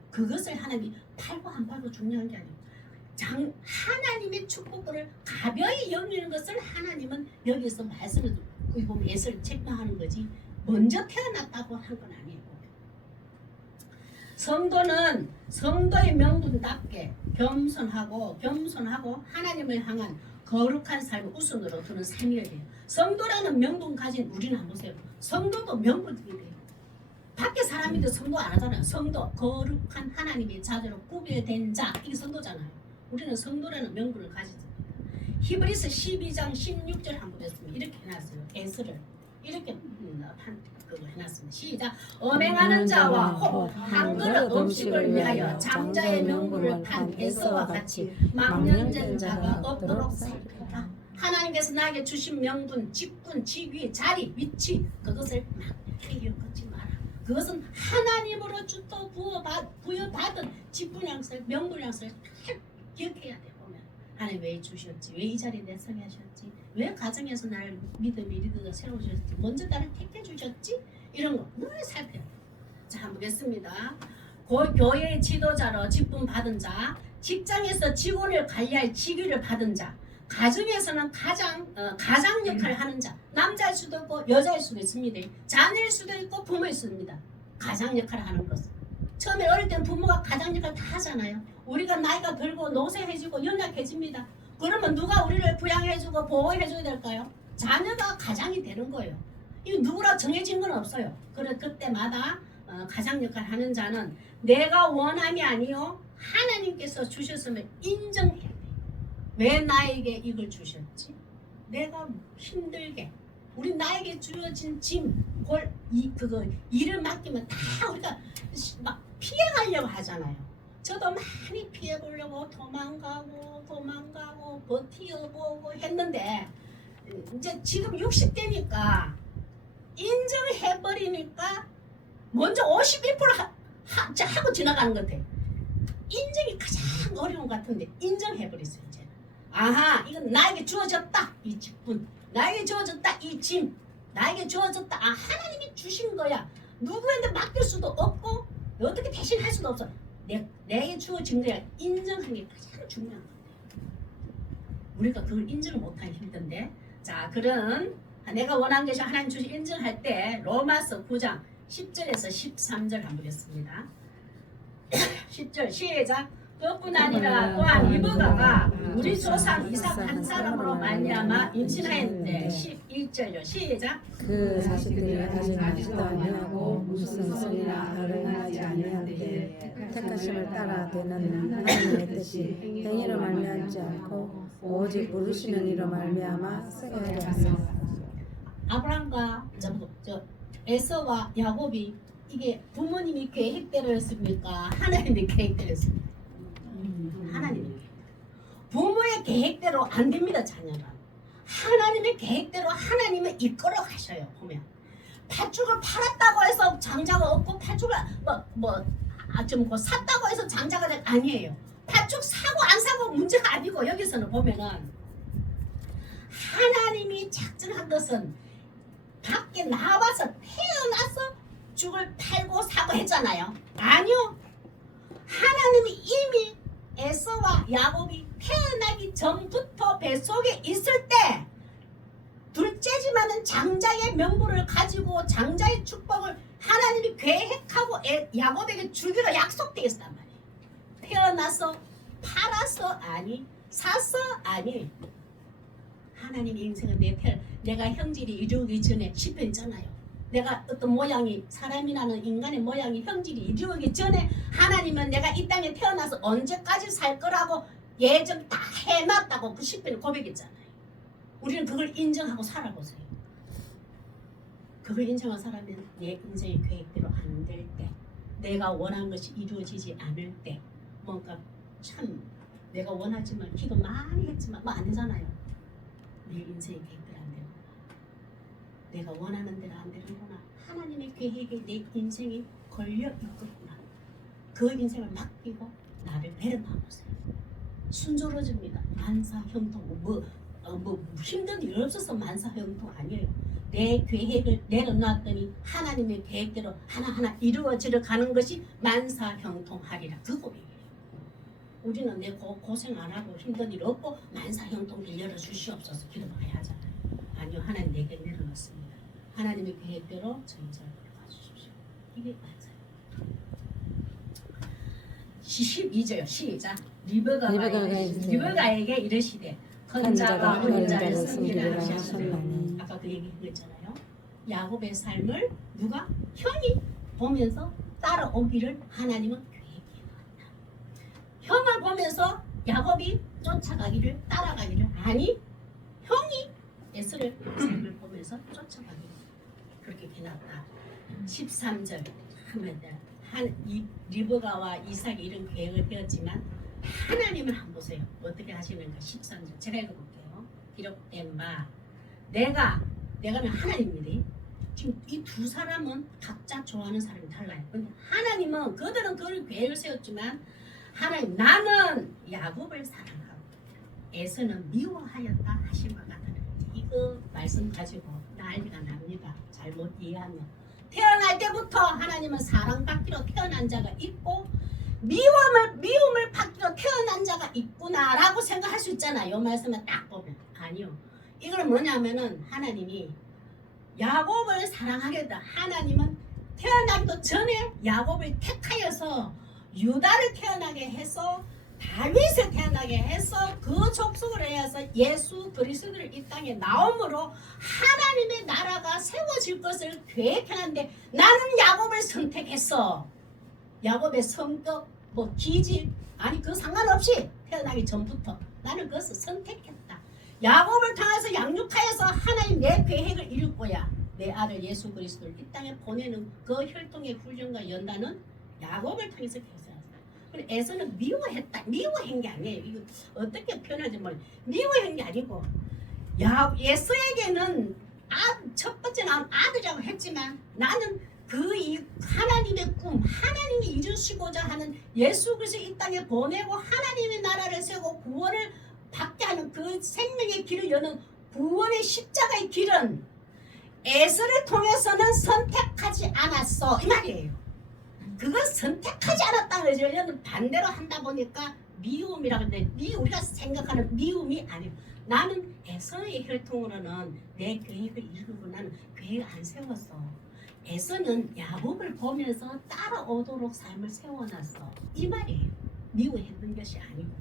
그것을 하나님이 팔고 안 팔고 중요한 게 아니에요. 하나님의 축복을 가벼이 여기는 것을 하나님은 여기서 말씀을 보면 예수를 책망하는 거지 먼저 태어났다고 한 건 아니에요. 성도는 성도의 명분답게 겸손하고 하나님을 향한 거룩한 삶을 우선으로 두는 삶이어야 돼요. 성도라는 명분 가진 우리는 한번 보세요. 성도도 명분이 돼요. 밖에 사람인데 성도 안 하잖아요. 성도, 거룩한 하나님의 자녀로 구별된 자, 이게 성도잖아요. 우리는 성도라는 명분을 가지습니다. 히브리서 12장 16절 한번 했습니다. 이렇게 해놨어요. 에스를 이렇게 그거 해놨습니다. 시작. 엄행하는 자와 혹 한 그릇 음식을 위하여 장자의 명분을 판 에서와 같이 망령된 자가 없도록 살펴라. 하나님께서 나에게 주신 명분, 직분, 직위, 자리, 위치 그것을 막히게 걷지 마라. 그것은 하나님으로 주도 부여받은 직분양설, 명분양설 잘 기억해야 돼. 보면 하나님 왜 주셨지? 왜 이 자리에 내 서게 하셨지? 왜 가정에서 나를 믿음의 리더가 세워주셨지? 먼저 나를 택해 주셨지? 이런 거 늘 살펴야 돼. 자, 한번 보겠습니다. 교회의 지도자로 직분 받은 자, 직장에서 직원을 관리할 직위를 받은 자, 가정에서는 가장 역할을 하는 자, 남자일 수도 있고 여자일 수도 있습니다. 자녀일 수도 있고 부모일 수도 있습니다. 가장 역할을 하는 것은 처음에 어릴 때는 부모가 가장 역할을 다 하잖아요. 우리가 나이가 들고 노쇠해지고 연약해집니다. 그러면 누가 우리를 부양해주고 보호해줘야 될까요? 자녀가 가장이 되는 거예요. 이 누구라 정해진 건 없어요. 그래 그때마다 가장 역할을 하는 자는 내가 원함이 아니요 하나님께서 주셨으면 인정해야 돼. 왜 나에게 이걸 주셨지? 내가 힘들게 우리 나에게 주어진 그거 일을 맡기면 다 우리가 막 피해가려고 하잖아요. 저도 많이 피해보려고 도망가고 버티어보고 했는데 이제 지금 60대니까 인정해버리니까 먼저 51% 하고 지나가는 것 같아. 인정이 가장 어려운 것 같은데 인정해버렸어요. 이제 아하 이건 나에게 주어졌다 이 직분, 나에게 주어졌다 이 짐, 나에게 주어졌다 하나님이 주신 거야. 누구한테 맡길 수도 없고 어떻게 대신할 수도 없어. 내게 주어진 거야. 인정하는 게 가장 중요한 것 같아요. 우리가 그걸 인정을 못하기 힘든데 자 그런 내가 원하는 것이 하나님 주신 인정할 때 로마서 9장 10절에서 13절 한번 보겠습니다. 10절 시작. 그뿐 아니라 또한 리브가가 우리 조상 이삭 한 사람으로 말미암아 임신하였는데 11절요 시작. 그 자식들이 아직 나지도 아니하고 무슨 선이나 발행하지 아니하는데 택하심을 따라 되는 하나님의 뜻이 행위로 말미암지 않고 오직 부르시는 이로 말미암아 쓰게 하려 하소서. 아브라함과 에서와 야곱이 이게 부모님이 계획대로였습니까? 하나님의 계획대로였습니까? 하나님의 부모의 계획대로 안 됩니다. 자녀는 하나님의 계획대로 하나님은 이끌어 가셔요. 보면 팥죽을 팔았다고 해서 장자가 없고 팥죽을 샀다고 해서 장자가 아니에요. 팥죽 사고 안 사고 문제가 아니고 여기서는 보면은 하나님이 작정한 것은 밖에 나와서 태어나서 죽을 팔고 사고 했잖아요. 아니요. 하나님이 이미 에서와 야곱이 태어나기 전부터 뱃속에 있을 때 둘째지만은 장자의 명분을 가지고 장자의 축복을 하나님이 계획하고 야곱에게 주기로 약속되어 있단 말이에요. 태어나서 팔아서 아니 사서 아니 하나님의 인생은 내가 형질이 이루기 전에 시편 있잖아요. 내가 어떤 모양이 사람이라는 인간의 모양이 형질이 이루기 전에 하나님은 내가 이 땅에 태어나서 언제까지 살 거라고 예정 다 해놨다고 그 시편을 고백했잖아요. 우리는 그걸 인정하고 살아보세요. 그걸 인정하고 살아면 내 인생의 계획대로 안 될 때, 내가 원하는 것이 이루어지지 않을 때, 뭔가 참 내가 원하지만 기도 많이 했지만 뭐 안 되잖아요. 내 인생의 계획대로 안 되는 거야. 내가 원하는 대로 안 되는구나. 하나님의 계획에 내 인생이 걸려 있겠구나. 그 인생을 맡기고 나를 내려놔보세요. 순조로워집니다. 만사형통 뭐 힘든 일 없어서 만사형통 아니에요. 내 계획을 내려놨더니 하나님의 계획대로 하나하나 이루어지려 가는 것이 만사형통하리라. 그 고백이에요. 우리는 내 고생 안 하고 힘든 일 없고 만사형통을 열어주시옵소서 기도해야 하잖아요. 아니요, 하나님 내게 내려놨습니다. 하나님의 계획대로 저 인생을 걸어가주십시오. 이게 맞아요. 12절 시작. 리브가에게 이르시되 큰 자가 어린 자를 섬기라 하셨나니. 아까 그 얘기 했잖아요. 야곱의 삶을 누가? 형이 보면서 따라오기를 하나님은 계획해놨다. 형을 보면서 야곱이 쫓아가기를 따라가기를 아니 형이 에서를 삶을 보면서 쫓아가기를 그렇게 해놨다. 13절 하면 리브가와 이삭이 이런 계획을 되었지만 하나님을 한번 보세요. 어떻게 하시는가. 13절 제가 읽어볼게요. 기록된 바 내가는 하나님입니다. 지금 이 두 사람은 각자 좋아하는 사람이 달라요. 근데 하나님은 그들은 그런 계획을 세웠지만 하나님 나는 야곱을 사랑하고 에서는 미워하였다 하신 것 같아요. 이거 말씀 가지고 난리가 납니다. 잘못 이해하면 태어날 때부터 하나님은 사랑받기로 태어난 자가 있고 미움을 받기로 태어난 자가 있구나라고 생각할 수 있잖아요. 이 말씀을 딱 보면 아니요. 이거는 뭐냐면은 하나님이 야곱을 사랑하겠다. 하나님은 태어나기도 전에 야곱을 택하여서 유다를 태어나게 해서 다윗을 태어나게 해서 그 족속을 해서 예수 그리스도를 이 땅에 나옴으로 하나님의 나라가 세워질 것을 계획했는데 나는 야곱을 선택했어. 야곱의 성격, 기질 아니 그 상관없이 태어나기 전부터 나는 그것을 선택했다. 야곱을 통해서 양육하여서 하나님 내 계획을 이룰 거야. 내 아들 예수 그리스도를 이 땅에 보내는 그 혈통의 훈련과 연단은 야곱을 통해서 했어요. 에서는 미워했다. 미워한 게 아니에요. 이거 어떻게 표현하지 몰라. 미워한 게 아니고 에서에게는 첫 번째는 아들이라고 했지만 나는 하나님의 꿈, 하나님이 이루시고자 하는 예수 그리스도 이 땅에 보내고 하나님의 나라를 세우고 구원을 받게 하는 그 생명의 길을 여는 구원의 십자가의 길은 에서를 통해서는 선택하지 않았어 이 말이에요. 그걸 선택하지 않았다는 거죠. 얘는 반대로 한다 보니까 미움이라고 하는데 우리가 생각하는 미움이 아니에요. 나는 에서의 혈통으로는 내 계획을 이루고 나는 계획을 안 세웠어. 에서는 야곱을 보면서 따라오도록 삶을 세워놨어. 이 말이에요. 미워했던 것이 아니고.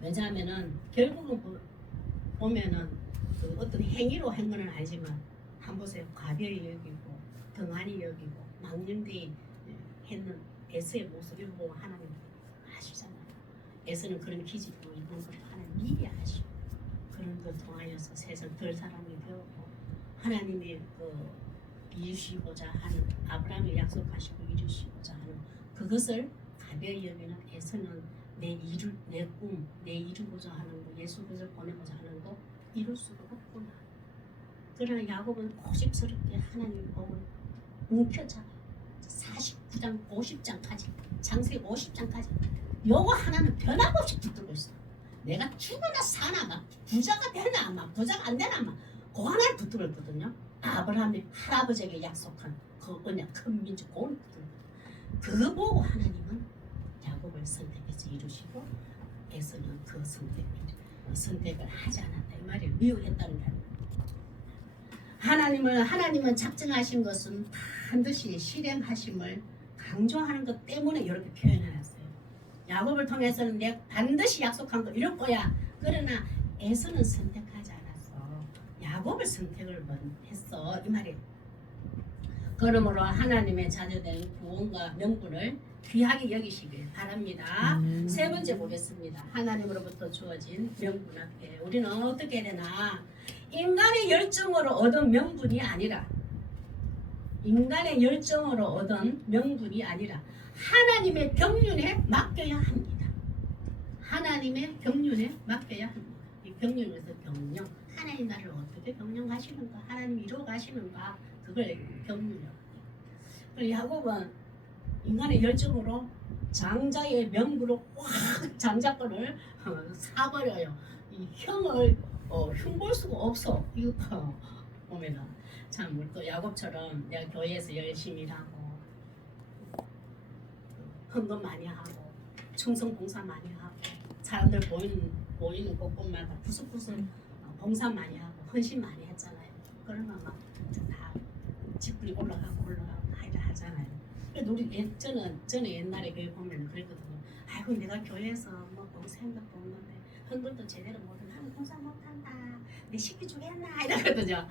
왜냐하면은 결국은 보면은 그 어떤 행위로 한 건 아니지만 한 보세요. 가벼이 여기고 등한히 여기고 망령되이 했는 에서의 모습 이거 보고 하나님 아시잖아요. 에서는 그런 기질로 있는 걸 하나님 미리 아시고 그런 걸 통하여서 세상 덜 사람이 되었고 하나님의 이루시고자 하는 아브라함을 약속하시고 이루시고자 하는 그것을 가벼이 여기는 에서는 내 꿈, 내 이루고자 하는 거, 예수 그리스도를 보내고자 하는 거 이룰 수가 없구나. 그러나 야곱은 고집스럽게 하나님의 복을 움켜잡아요. 49장, 50장까지, 장세기 50장까지 요거 하나는 변함없이 붙들고 있어. 내가 죽으나 사나 막 부자가 되나 막 부자가 안 되나 막 그 하나를 붙들고 있거든요. 아브라함이 할아버지에게 약속한 그 언약 큰 민족 그걸 붙들고 그거 보고 하나님은 야곱을 선택해서 이루시고 에서는 그 선택을 하지 않았다 이 말이에요. 미혹했다는 게 하나님은 작정하신 것은 반드시 실행하심을 강조하는 것 때문에 이렇게 표현해놨어요. 야곱을 통해서는 내가 반드시 약속한 거 이럴 거야. 그러나 에서는 선택하지 않았어. 야곱을 선택을 했어 이 말이에요. 그러므로 하나님의 자녀된 구원과 명분을 귀하게 여기시길 바랍니다. 세 번째 보겠습니다. 하나님으로부터 주어진 명분 앞에 우리는 어떻게 해야 되나? 인간의 열정으로 얻은 명분이 아니라 하나님의 경륜에 맡겨야 합니다. 하나님의 경륜에 맡겨야 합니다. 이 경륜에서 경영, 하나님 나를 어떻게 경영하시는가, 하나님 이루어 가시는가, 그걸 경륜이라고 해요. 야곱은 인간의 열정으로 장자의 명부로 확 장자권을 사버려요. 이 형을 흉볼 수가 없어. 이거 보면은 참 우리 또 야곱처럼 내가 교회에서 열심히 일하고 헌금 많이 하고 충성 봉사 많이 하고 사람들 보이는 곳곳마다 구석구석 봉사 많이 하고 헌신 많이 했잖아요. 그러면 막 다 집불이 올라가고 다 일을 하잖아요. 그래도 저는 옛날에 교회 보면 그랬거든요. 아이고 내가 교회에서 뭐 봉사한다 보는데 헌금도 제대로 못하면 나는 봉사 못한다. 내 식비 주겠나 이러거든요.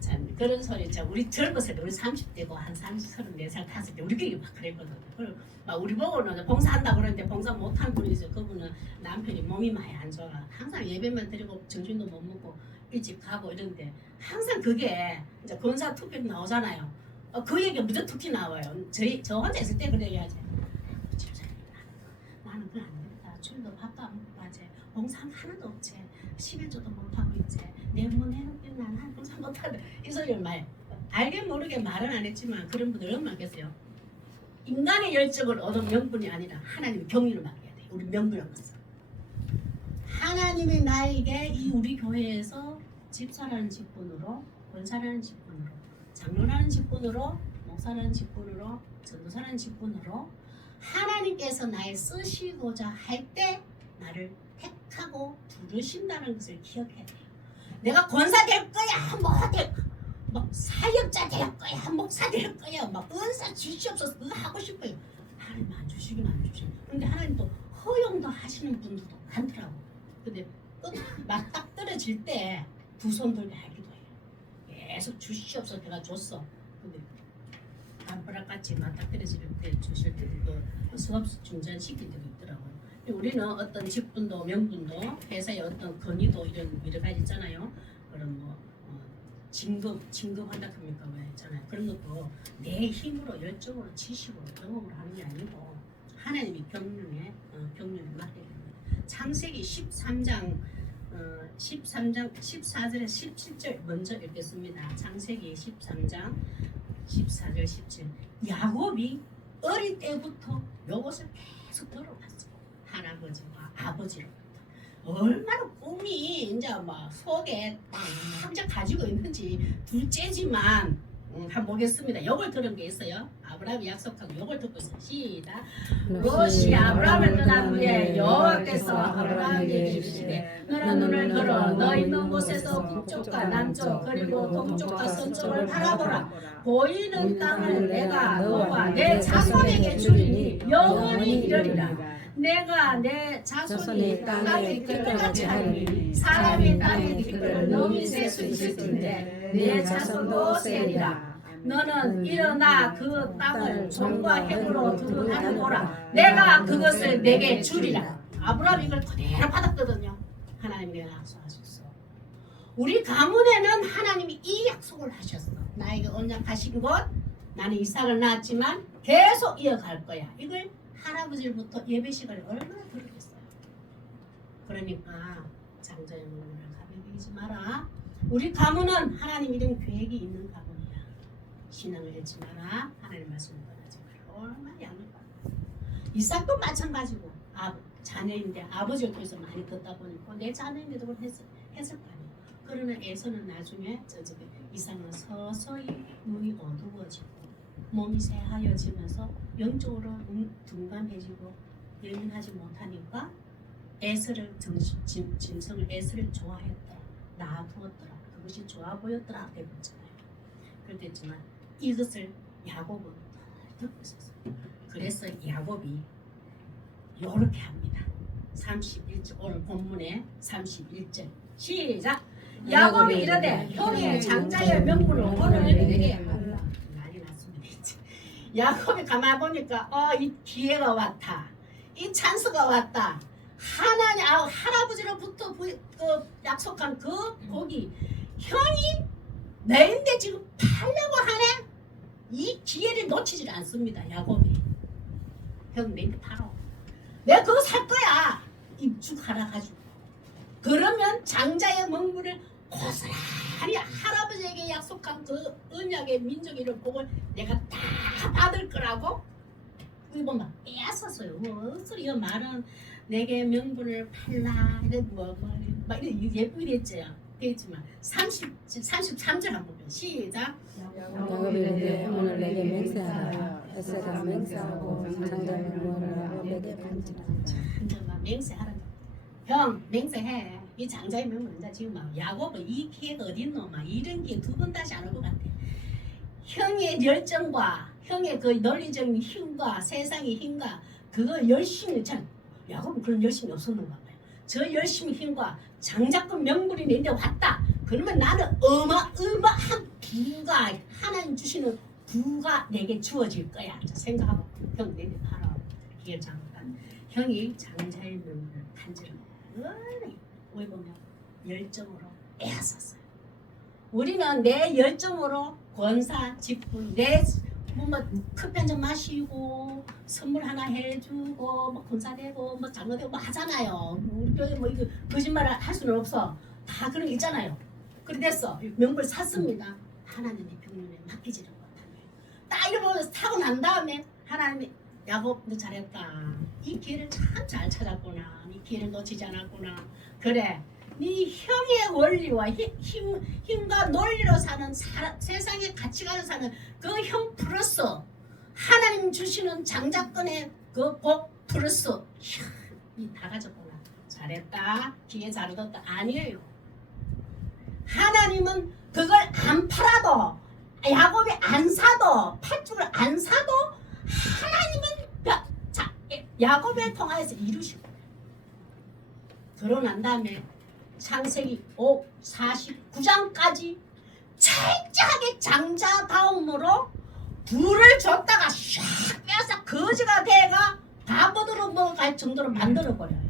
참 그런 소리 참 우리 젊었을 때 우리 30대고 한 34살 5살 우리끼리 막 그랬거든요. 그리고 막 우리 보고는 봉사한다 그러는데 봉사 못한 분이죠. 그분은 남편이 몸이 많이 안 좋아. 항상 예배만 드리고 정신도 못 먹고 일찍 가고 이런데 항상 그게 이제 권사 투표 나오잖아요. 그 얘기가 무조건 특히 나와요. 저 혼자 있을 때 그래야지. 나는 그건 안 되겠다. 주일도 밥도 안 먹고 가지. 봉사 하나도 없지. 11조도 못하고 있지. 내뭐 내놓긴 나는 봉사 못하는데 이 소리를 알게 모르게 말은 안 했지만 그런 분들 얼마나 계세요. 인간의 열정을 얻은 명분이 아니라 하나님의 경륜을 맡겨야 돼. 우리 명분을 얻었어. 하나님이 나에게 이 우리 교회에서 집사라는 직분으로 권사라는 직분으로 장로라는 직분으로 목사라는 직분으로 전도사라는 직분으로 하나님께서 나를 쓰시고자 할 때 나를 택하고 부르신다는 것을 기억해야 돼요. 내가 권사 될 거야 뭐 사역자 될 거야 목사 될 거야 막 은사 주시옵소서 그거 하고 싶어요. 하나님 안 주시긴 안 주시고 근데 하나님 또 허용도 하시는 분들도 많더라고. 근데 막 딱 떨어질 때 두 손 들게 하기도 해요. 계속 주시옵소서 내가 줬어. 근데 담벼락같이 맞닥 떨어질 때 주실 때도 그 수업 중단시킬 때도 있더라고요. 우리는 어떤 직분도 명분도 회사의 어떤 건의도 이런 여러 가지 있잖아요. 그런 뭐 진급한다 합니까 왜 있잖아요. 그런 것도 내 힘으로 열정으로 지식으로 경험으로 하는 게 아니고 하나님이 경륜에 맡게 됩니다. 창세기 13장 14절에 17절 먼저 읽겠습니다. 창세기 13장 14절 17. 야곱이 어릴 때부터 이것을 계속 들어봤어. 할아버지와 아버지로부터 얼마나 꿈이 이제 막 속에 딱 이제 가지고 있는지 둘째지만 한번 보겠습니다. 이걸 들은 게 있어요. 아브라함이 약속하고 이걸 듣고 있어요. 시작. 롯이 아브라함을 떠난 후에 여호와께서 아브라함에게 이르시되 너는 눈을 들어 너 있는 곳에서 북쪽과 남쪽 그리고 동쪽과 서쪽을 바라보라. 보이는 땅을 내가 너와 내 자손에게 주리니 영원히 이르리라. 내가 내 자손이 땅의 기끌 같이 하리니 사람이 땅의 기끌을 넘이 셀 수 있을 텐데 내 자손도 세리라. 너는 일어나 그 땅을 종과 행으로 두루 다니보라. 내가 그것을 내게 주리라. 아브라함이 이걸 그대로 받았거든요. 하나님이 내가 약속하셨어. 우리 가문에는 하나님이 이 약속을 하셨어. 나에게 언약하신 것 나는 이삭을 낳았지만 계속 이어갈 거야. 이걸 할아버지로부터 예배 시간에 얼마나 들었겠어요. 그러니까 장자의 문을 가볍게 여기지 마라. 우리 가문은 하나님 이름 계획이 있는 가문이야. 신앙을 잃지 마라. 하나님 말씀을 떠나지 마라. 얼마나 양을 받아. 이삭도 마찬가지고 자녀인데 아버지를 통해서 많이 듣다 보니까 내 자녀인데도 그걸 했을 거 아니에요. 그러나 에서는 나중에 저쪽에 이삭은 서서히 눈이 어두워지고 몸이 새하여지면서 영적으로 둔감해지고 예민하지 못하니까 에서를 짐승을 에서를 좋아했더라. 놔두었더라. 그것이 좋아 보였더라. 되었잖아요. 그랬지만 이것을 야곱은 듣고 있었어요. 그래서 야곱이 이렇게 합니다. 31절 오늘 본문에 31절 시작. 야곱이 이르되 형의 장자의 명분을 오늘 내게 난리 났습니다. 이제. 야곱이 가만 보니까 이 기회가 왔다. 이 찬스가 왔다. 하나님 할아버지로부터 약속한 그 복이 형이 내인데 지금 팔려고 하네. 이 기회를 놓치질 않습니다. 야곱이 형 내인데 팔아. 내가 그거 살 거야. 입죽하라 가지고. 그러면 장자의 명분을 고스란히 할아버지에게 약속한 그 언약의 민족의 복을 내가 다 받을 거라고. 이거 막 빼앗았어요. 무슨 이 말은 내게 명분을 팔라 이래 막 이래 예쁘게 됐죠. 되지만 33절 한번 보면 시작. 야곱이 이르되 오늘 내게 맹세하라. 에서가 맹세하고 장자의 명분을 야곱에게 판지라. 막 맹세하라. 형 맹세해. 이 장자의 명분 이제 지금 막 야곱은 이 기회가 어딨노 막 이런 기회 두 번 다시 안 올 것 같아. 형의 열정과 형의 그 논리적인 힘과 세상의 힘과 그거 열심히 참 야곱은 그런 열심이 없었는가 봐요. 저 열심히 힘과 장자권 명분이 내게 왔다. 그러면 나는 어마어마한 부가 하나님 주시는 부가 내게 주어질 거야. 생각하고 형 내게 팔아. 기회 잠깐 형이 장자의 명분을 간절히 왜 보면 열정으로 애썼어요. 우리는 내 열정으로 권사, 직분, 뭐 커피 한 잔 마시고 선물 하나 해주고 뭐 권사되고 뭐 장로되고 뭐 하잖아요. 우리 교회 뭐 이거 거짓말 할 수는 없어. 다 그런 게 있잖아요. 그래 됐어. 명분 샀습니다. 하나님의 병력에 맡기지를 못하네. 딱 이러면서 타고 난 다음에 하나님이 야곱 너 잘했다. 이 기회를 참 잘 찾았구나. 이 기회를 놓치지 않았구나. 그래. 네 형의 원리와 힘과 논리로 사는 세상에 가치관을 사는 그 형 플러스 하나님 주시는 장자권의 그 복 플러스 이 다 가졌구나. 잘했다. 기회 잘 얻었다. 아니에요. 하나님은 그걸 안 팔아도 야곱이 안 사도 팥죽을 안 사도 하나님은 야곱을 통하여서 이루시고 그러고 난 다음에 창세기 49장까지 철저하게 장자다움으로 부를 줬다가 샥 빼앗아 거지가 돼가 바보들로 먹어갈 정도로 만들어버려요.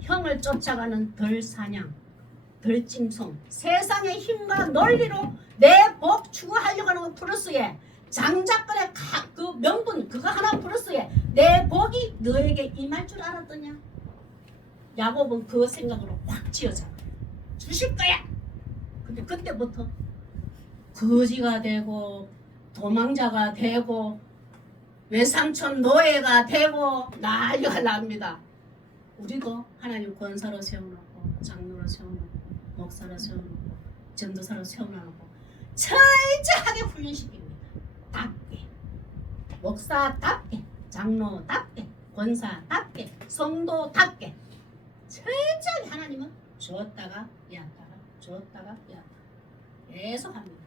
형을 쫓아가는 덜 사냥, 덜 찜송, 세상의 힘과 논리로 내 복 추구하려고 하는 것 플러스에 장자권의 그 명분 그거 하나 플러스에 내 복이 너에게 임할 줄 알았더냐? 야곱은 그 생각으로 확 쥐어잡아요. 주실 거야. 근데 그때부터 거지가 되고 도망자가 되고 외삼촌 노예가 되고 난리가 납니다. 우리도 하나님 권사로 세워놓고 장로로 세워놓고 목사로 세워놓고 전도사로 세워놓고 철저하게 훈련시킵니다. 답게 목사답게 장로답게 권사답게 성도답게 철저히 하나님은 주었다가 빼앗다가 주었다가 빼앗다가 계속 합니다.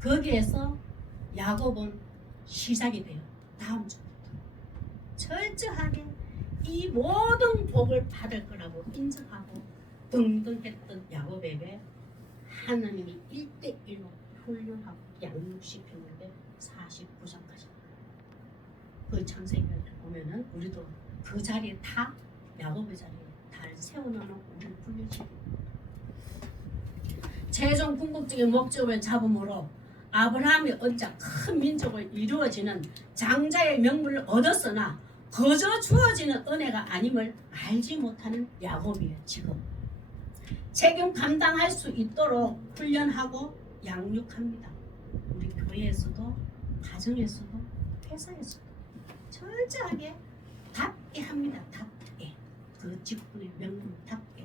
거기에서 야곱은 시작이 돼요. 다음 주부터 철저하게 이 모든 복을 받을 거라고 인정하고 등등했던 야곱에게 하나님이 1대1로 훈련하고 양육시켰는데 49장까지 그 창세기를 보면은 우리도 그 자리에 다 야곱의 자리에 달 세워놓는 우리를 훈련시킵니다. 최종 궁극적인 목적을 잡음으로 아브라함이 얻자 큰 민족을 이루어지는 장자의 명분을 얻었으나 거저 주어지는 은혜가 아님을 알지 못하는 야곱이에요. 지금 책임 감당할 수 있도록 훈련하고 양육합니다. 우리 교회에서도 가정에서도 회사에서도 철저하게 답게 합니다. 답게 그 직분의 명분 답게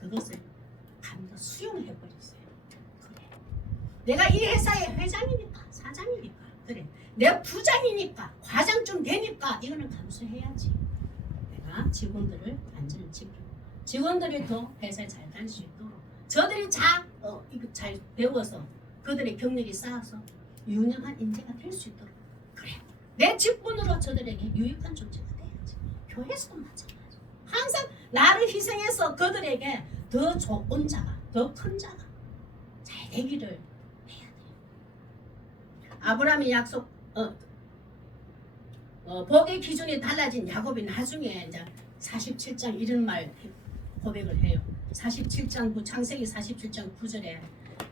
그것을 감도 수용해버렸어요. 그래 내가 이 회사의 회장이니까 사장이니까 그래 내 부장이니까 과장 좀 되니까 이거는 감수해야지. 내가 그러나 직원들을 안전을 지키고 직원들이 더 회사에 잘 다닐 수 있도록 저들이 이거 잘 배워서 그들의 경력이 쌓아서 유능한 인재가 될 수 있도록 그래 내 직분으로 저들에게 유익한 존재가 돼야지. 교회에서도 마찬가지. 항상 나를 희생해서 그들에게 더 좋은 자가 더 큰 자가 잘 되기를 해야 돼요. 아브라함이 약속 복의 기준이 달라진 야곱이 나중에 이제 47장 이런 말 고백을 해요. 47장 창세기 47장 9절에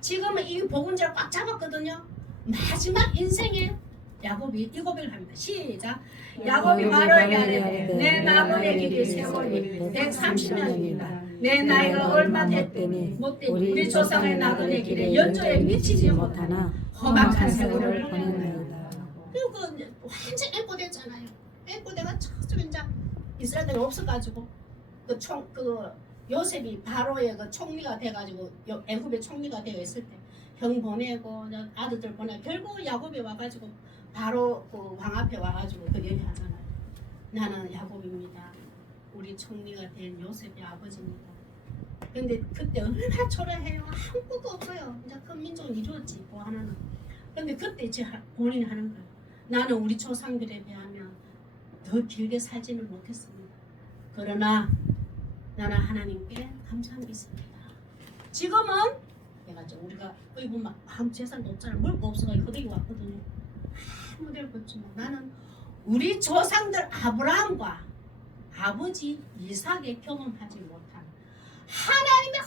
지금은 이 복음자를 꽉 잡았거든요. 마지막 인생에 야곱이 이 고백을 합니다. 시작. 야곱이 바로에게 아뢰되 내 나그네 길이 세월이 130년입니다. 내 나이가 얼마 됐더니 우리 조상의 나그네 길에 연조에 미치지 못하나 험악한 세월을 보냈나이다. 그리고 완전 애고됐잖아요. 애고대가 저쪽에 이제 이스라엘이 없어가지고 그 요셉이 바로의 그 총리가 돼가지고 애굽의 총리가 되어 있을 때 형 보내고 아들들 보내 결국 야곱이 와가지고 바로 그 왕 앞에 와가지고 그 얘기하잖아요. 나는 야곱입니다. 우리 총리가 된 요셉의 아버지입니다. 근데 그때 얼마나 초라해요. 아무것도 없어요. 이제 큰 민족은 이루었지 뭐 하나는. 근데 그때 본인이 하는 거예요. 나는 우리 조상들에 비하면 더 길게 살지는 못했습니다. 그러나 나는 하나님께 감사한 게 있습니다. 지금은 내가 우리가 거의 보면 아무 재산도 없잖아. 물고 없어가지고 거기 왔거든요. 아무 데를 걷지 뭐. 나는 우리 조상들 아브라함과 아버지 이삭의 경험하지 못한 하나님의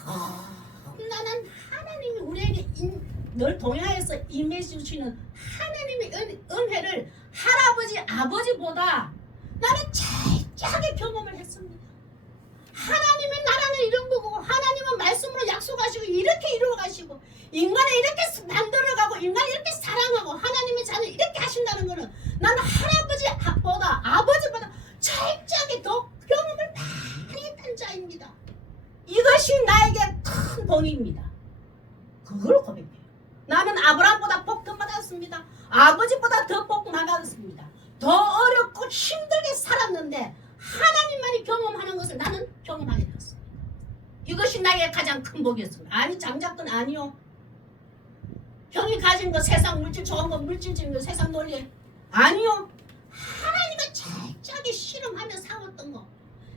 나는 하나님이 우리에게 늘 동행하여서 임해 주시는 하나님의 은혜를 할아버지 아버지보다 나는 철저하게 경험을 했습니다. 하나님의 나라는 이런 거고 하나님은 말씀으로 약속하시고 이렇게 이루어가시고 인간을 이렇게 만들어가고 인간을 이렇게 사랑하고 하나님의 자녀 이렇게 하신다는 거는 나는 할아버지보다 아버지보다 철저하게 더 경험을 많이 했던 자입니다. 이것이 나에게 큰 복입니다. 그걸 고백해요. 나는 아브라함보다 복 더 받았습니다. 아버지보다 더 복 받았습니다. 더 어렵고 힘들게 살았는데 하나님만이 경험하는 것을 나는 경험하게 되었습니다. 이것이 나에게 가장 큰 복이었습니다. 아니 장작은 아니요. 형이 가진 거 세상 물질 좋은 거 물질적인 거 세상 논리 아니요. 하나님을 철저하게 실험하며 싸웠던 거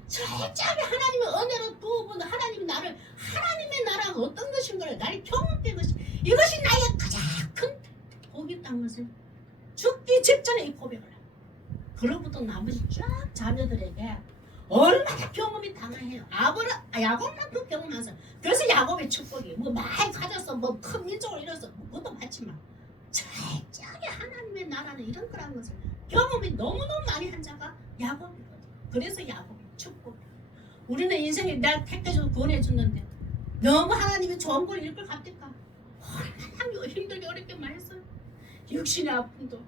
철저하게 하나님의 은혜로 부어본 하나님이 나를 하나님의 나라가 어떤 것인가를 나를 경험된 것이 이것이 나에게 가장 큰 복이었다는 것을 죽기 직전에 이 고백을 해요. 그로부터 나머지 쫙 자녀들에게 얼마나 경험이 당해요. 야곱만큼 경험하면서 그래서 야곱의 축복이 뭐 많이 가졌어 뭐 큰 민족을 이뤄서 그것도 맞지만 철저하게 하나님의 나라는 이런 거라는 것을 경험이 너무너무 많이 한 자가 야곱이거든. 그래서 야곱의 축복. 우리는 인생에 내가 택해서 구원해줬는데 너무 하나님이 좋은 걸 읽을 갑니까? 얼마나 힘들게 어렵게 많이 했어요. 육신의 아픔도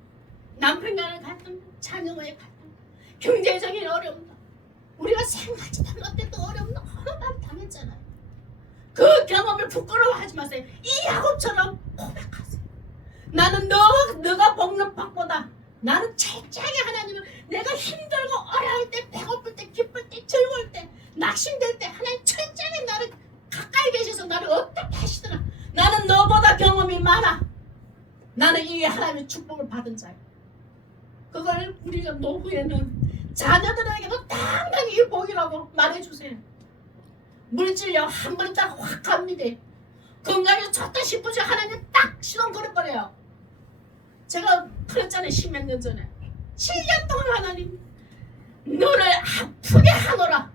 남편과의 갈등, 자녀와의 갈등, 경제적인 어려움도 우리가 생각지도 못했던 어려움 너무 많이 당했잖아요. 그 경험을 부끄러워하지 마세요. 이 야곱처럼 고백하세요. 나는 너가 먹는 밥보다 나는 철저하게 하나님은 내가 힘들고 어려울 때, 배고플 때, 기쁠 때, 즐거울 때, 낙심될 때 하나님 철저하게 나를 가까이 계셔서 나를 어떻게 하시더라. 나는 너보다 경험이 많아. 나는 이 하나님의 축복을 받은 자야. 그걸 우리가 노후에는 자녀들에게도 당당히 이 복이라고 말해주세요. 물질력 한 번 딱 확 갑니다. 건강이 좋다 싶으지 하나님 딱 시동 걸어버려요. 제가 그랬잖아요. 10몇 년 전에 7년 동안 하나님 너를 아프게 하노라.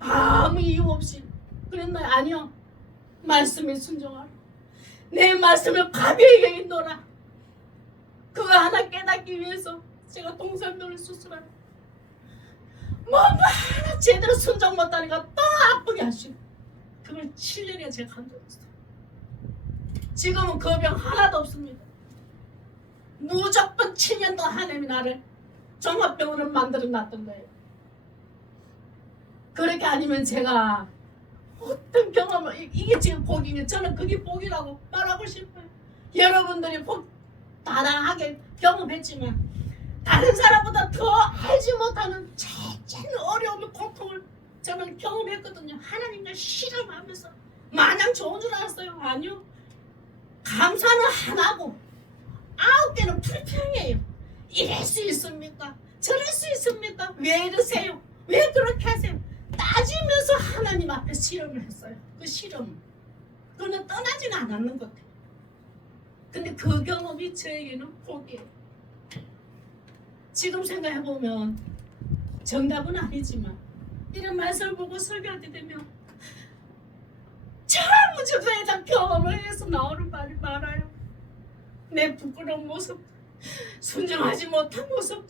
아무 이유 없이 그랬나요? 아니요. 말씀에 순종하라. 내 말씀을 가벼이 여기노라. 그거 하나 깨닫기 위해서 제가 동산도를 수술하고 뭔가 하나 제대로 순종 못하니까 또 아프게 하시고 그걸 7년이나 제가 감당했어요. 지금은 그 병 하나도 없습니다. 무조건 7년 동안 하나님이 나를 종합병원을 만들어 놨던 거예요. 그렇게 아니면 제가 어떤 경험을 이게 지금 복이면 저는 그게 복이라고 말하고 싶어요. 여러분들이 복 다양하게 경험했지만 다른 사람보다 더 알지 못하는 제일 어려움의 고통을 저는 경험했거든요. 하나님과 실험하면서 마냥 좋은 줄 알았어요. 아니요. 감사는 하나고 9개는 불평이에요. 이럴 수 있습니까? 저럴 수 있습니까? 왜 이러세요? 왜 그렇게 하세요? 따지면서 하나님 앞에 실험을 했어요. 그 실험 그거는 떠나지는 않았는 것 같아요. 근데 그 경험이 저에게는 복이에요. 지금 생각해보면 정답은 아니지만 이런 말씀을 보고 설교하게 되면 전부 저에 대한 경험을 해서 나오는 말이 많아요. 내 부끄러운 모습, 순종하지 못한 모습,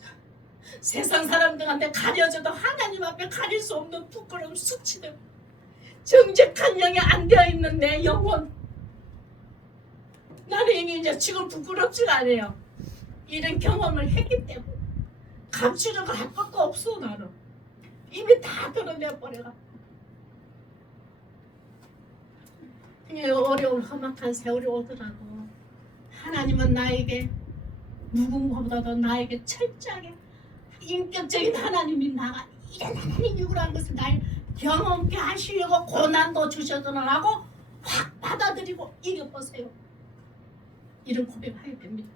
세상 사람들한테 가려져도 하나님 앞에 가릴 수 없는 부끄러움, 수치들, 정직한 영이 안 되어 있는 내 영혼. 나는 이제 지금 부끄럽지가 않아요. 이런 경험을 했기 때문에 감추려고 할 것도 없어. 나는 이미 다 드러내버려가. 어려운 험악한 세월이 오더라도 하나님은 나에게 누군가보다도 나에게 철저하게 인격적인 하나님이 나가 이런 하나님이구라는 것을 날 경험케 하시려고 고난도 주셔도라고 확 받아들이고 이겨보세요. 이런 고백하게 됩니다.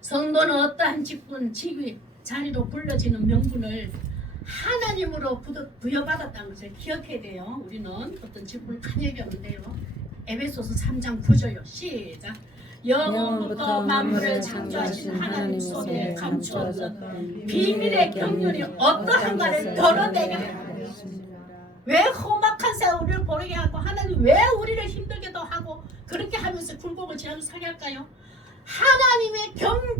성도는 어떠한 직분, 직위, 자리로 불려지는 명분을 하나님으로 부여받았다는 것을 기억해야 돼요. 우리는 어떤 직분을 많이 얘기하는데요. 에베소서 3장 9절요. 시작. 영원부터 만물을 창조하신 하나님 속에 감추어졌던 비밀의 경륜이 어떠한가를 드러내게 하였습니다. 왜 험악한 세월을 보내게 하고 하나님 왜 우리를 힘들게도 하고 그렇게 하면서 굴곡을 지나면서 살게 할까요? 하나님의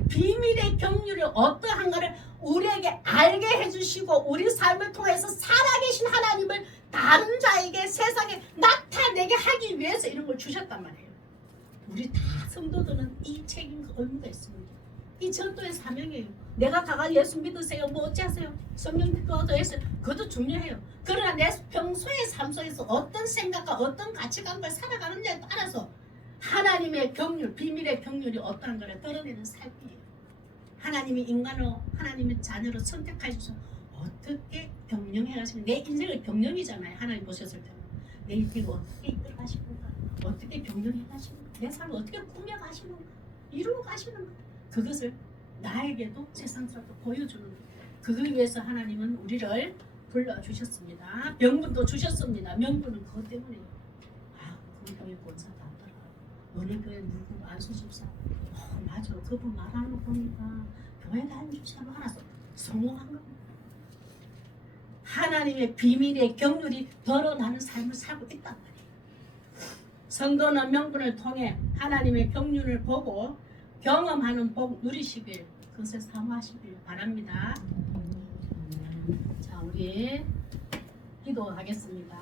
비밀의 경륜이 어떠한가를 우리에게 알게 해주시고 우리 삶을 통해서 살아계신 하나님을 다른 자에게 세상에 나타내게 하기 위해서 이런 걸 주셨단 말이에요. 우리 다 성도들은 이 책임과 의무가 있습니다. 이 전도의 사명이에요. 내가 가가 예수 믿으세요. 뭐 어찌하세요? 성령 믿어도 했어요. 그것도 중요해요. 그러나 내 평소의 삶 속에서 어떤 생각과 어떤 가치관을 살아가느냐에 따라서 하나님의 경륜, 비밀의 경륜이 어떠한 것을 드러내는 삶이에요. 하나님이 인간으로 하나님의 자녀로 선택해 주셔서 어떻게 경영해 가시는 내 인생을 경영이잖아요. 하나님 보셨을 때 내 인생을 어떻게 이끌어 가시는가, 어떻게 경영해 가시는가, 내 삶을 어떻게 꾸며 가시는가, 이루어 가시는가, 그것을 나에게도 세상 사람도 보여주는 거예요. 그걸 위해서 하나님은 우리를 불러주셨습니다. 명분도 주셨습니다. 명분은 그것 때문에요. 그 교회 권사다 하더라. 너네 교회 누구 안수집사? 맞아. 그분 말하는 거 보니까 교회 다니는 집사로 하나 성공한 겁니다. 하나님의 비밀의 경륜이 드러나는 삶을 살고 있단 말이에요. 성도는 명분을 통해 하나님의 경륜을 보고 경험하는 복 누리시길 그것을 사모하시길 바랍니다. 자, 우리 기도하겠습니다.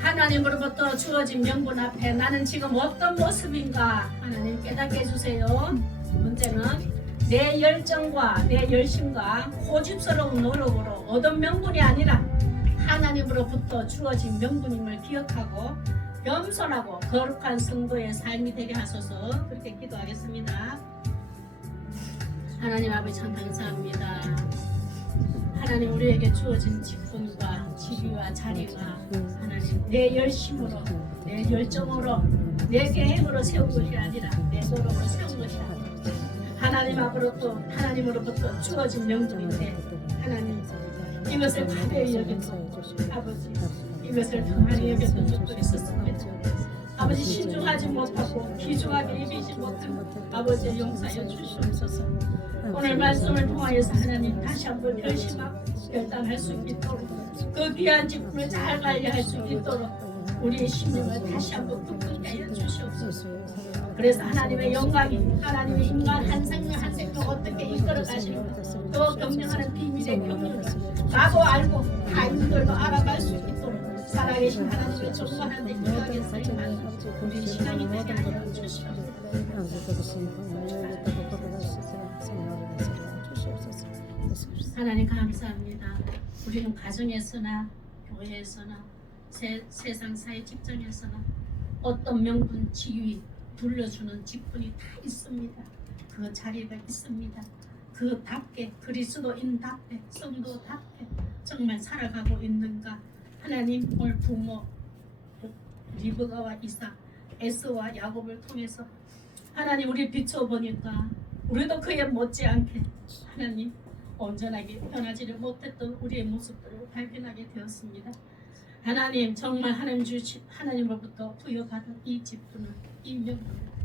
하나님으로부터 주어진 명분 앞에 나는 지금 어떤 모습인가 하나님 깨닫게 해주세요. 문제는 내 열정과 내 열심과 고집스러운 노력으로 얻은 명분이 아니라 하나님으로부터 주어진 명분임을 기억하고 겸손하고 거룩한 성도의 삶이 되게 하소서. 그렇게 기도하겠습니다. 하나님 아버지 참 감사합니다. 하나님 우리에게 주어진 직분과 직위와 자리가 하나님 내 열심으로 내 열정으로 내 계획으로 세운 것이 아니라 내 노력으로 세운 것이 아니라 하나님으로부터 주어진 명분인데 하나님 이것을 가벼이 여겼고 아버지 이것을 가만히 여겼던 적도 있었습니다. 아버지 신중하지 못하고 귀중하게 여기지 못한 아버지 용서해 주시옵소서. 오늘 말씀을 통하여서 하나님 다시 한번 결심하고 결단할 수 있도록 그 귀한 직분을 잘 관리할 수 있도록 우리의 심령을 다시 한번 굳건케 하여 주시옵소서. 그래서 하나님의 영광이 하나님의 인간 한 생명 한 생명 어떻게 이끌어 가시는가 또 경영하는 비밀의 경륜을 나도 알고 다 이들도 알아갈 수 있도록 살아계신 하나님의 존귀한 인격에 쓰임하는 우리 시간이 되게 하여 주시옵소서. 하나님 감사합니다. 우리는 가정에서나 교회에서나 세상 사회 직장에서나 어떤 명분, 지위, 불러주는 직분이 다 있습니다. 그 자리가 있습니다. 그답게 그리스도인답게 성도답게 정말 살아가고 있는가. 하나님 오늘 부모 리브가와 이삭 에스와 야곱을 통해서 하나님 우리 비춰보니까 우리도 그에 못지않게 하나님 온전하게 변하지를 못했던 우리의 모습들을 발견하게 되었습니다. 하나님 정말 하나님으로부터 부여받은 이 직분을 이 명분을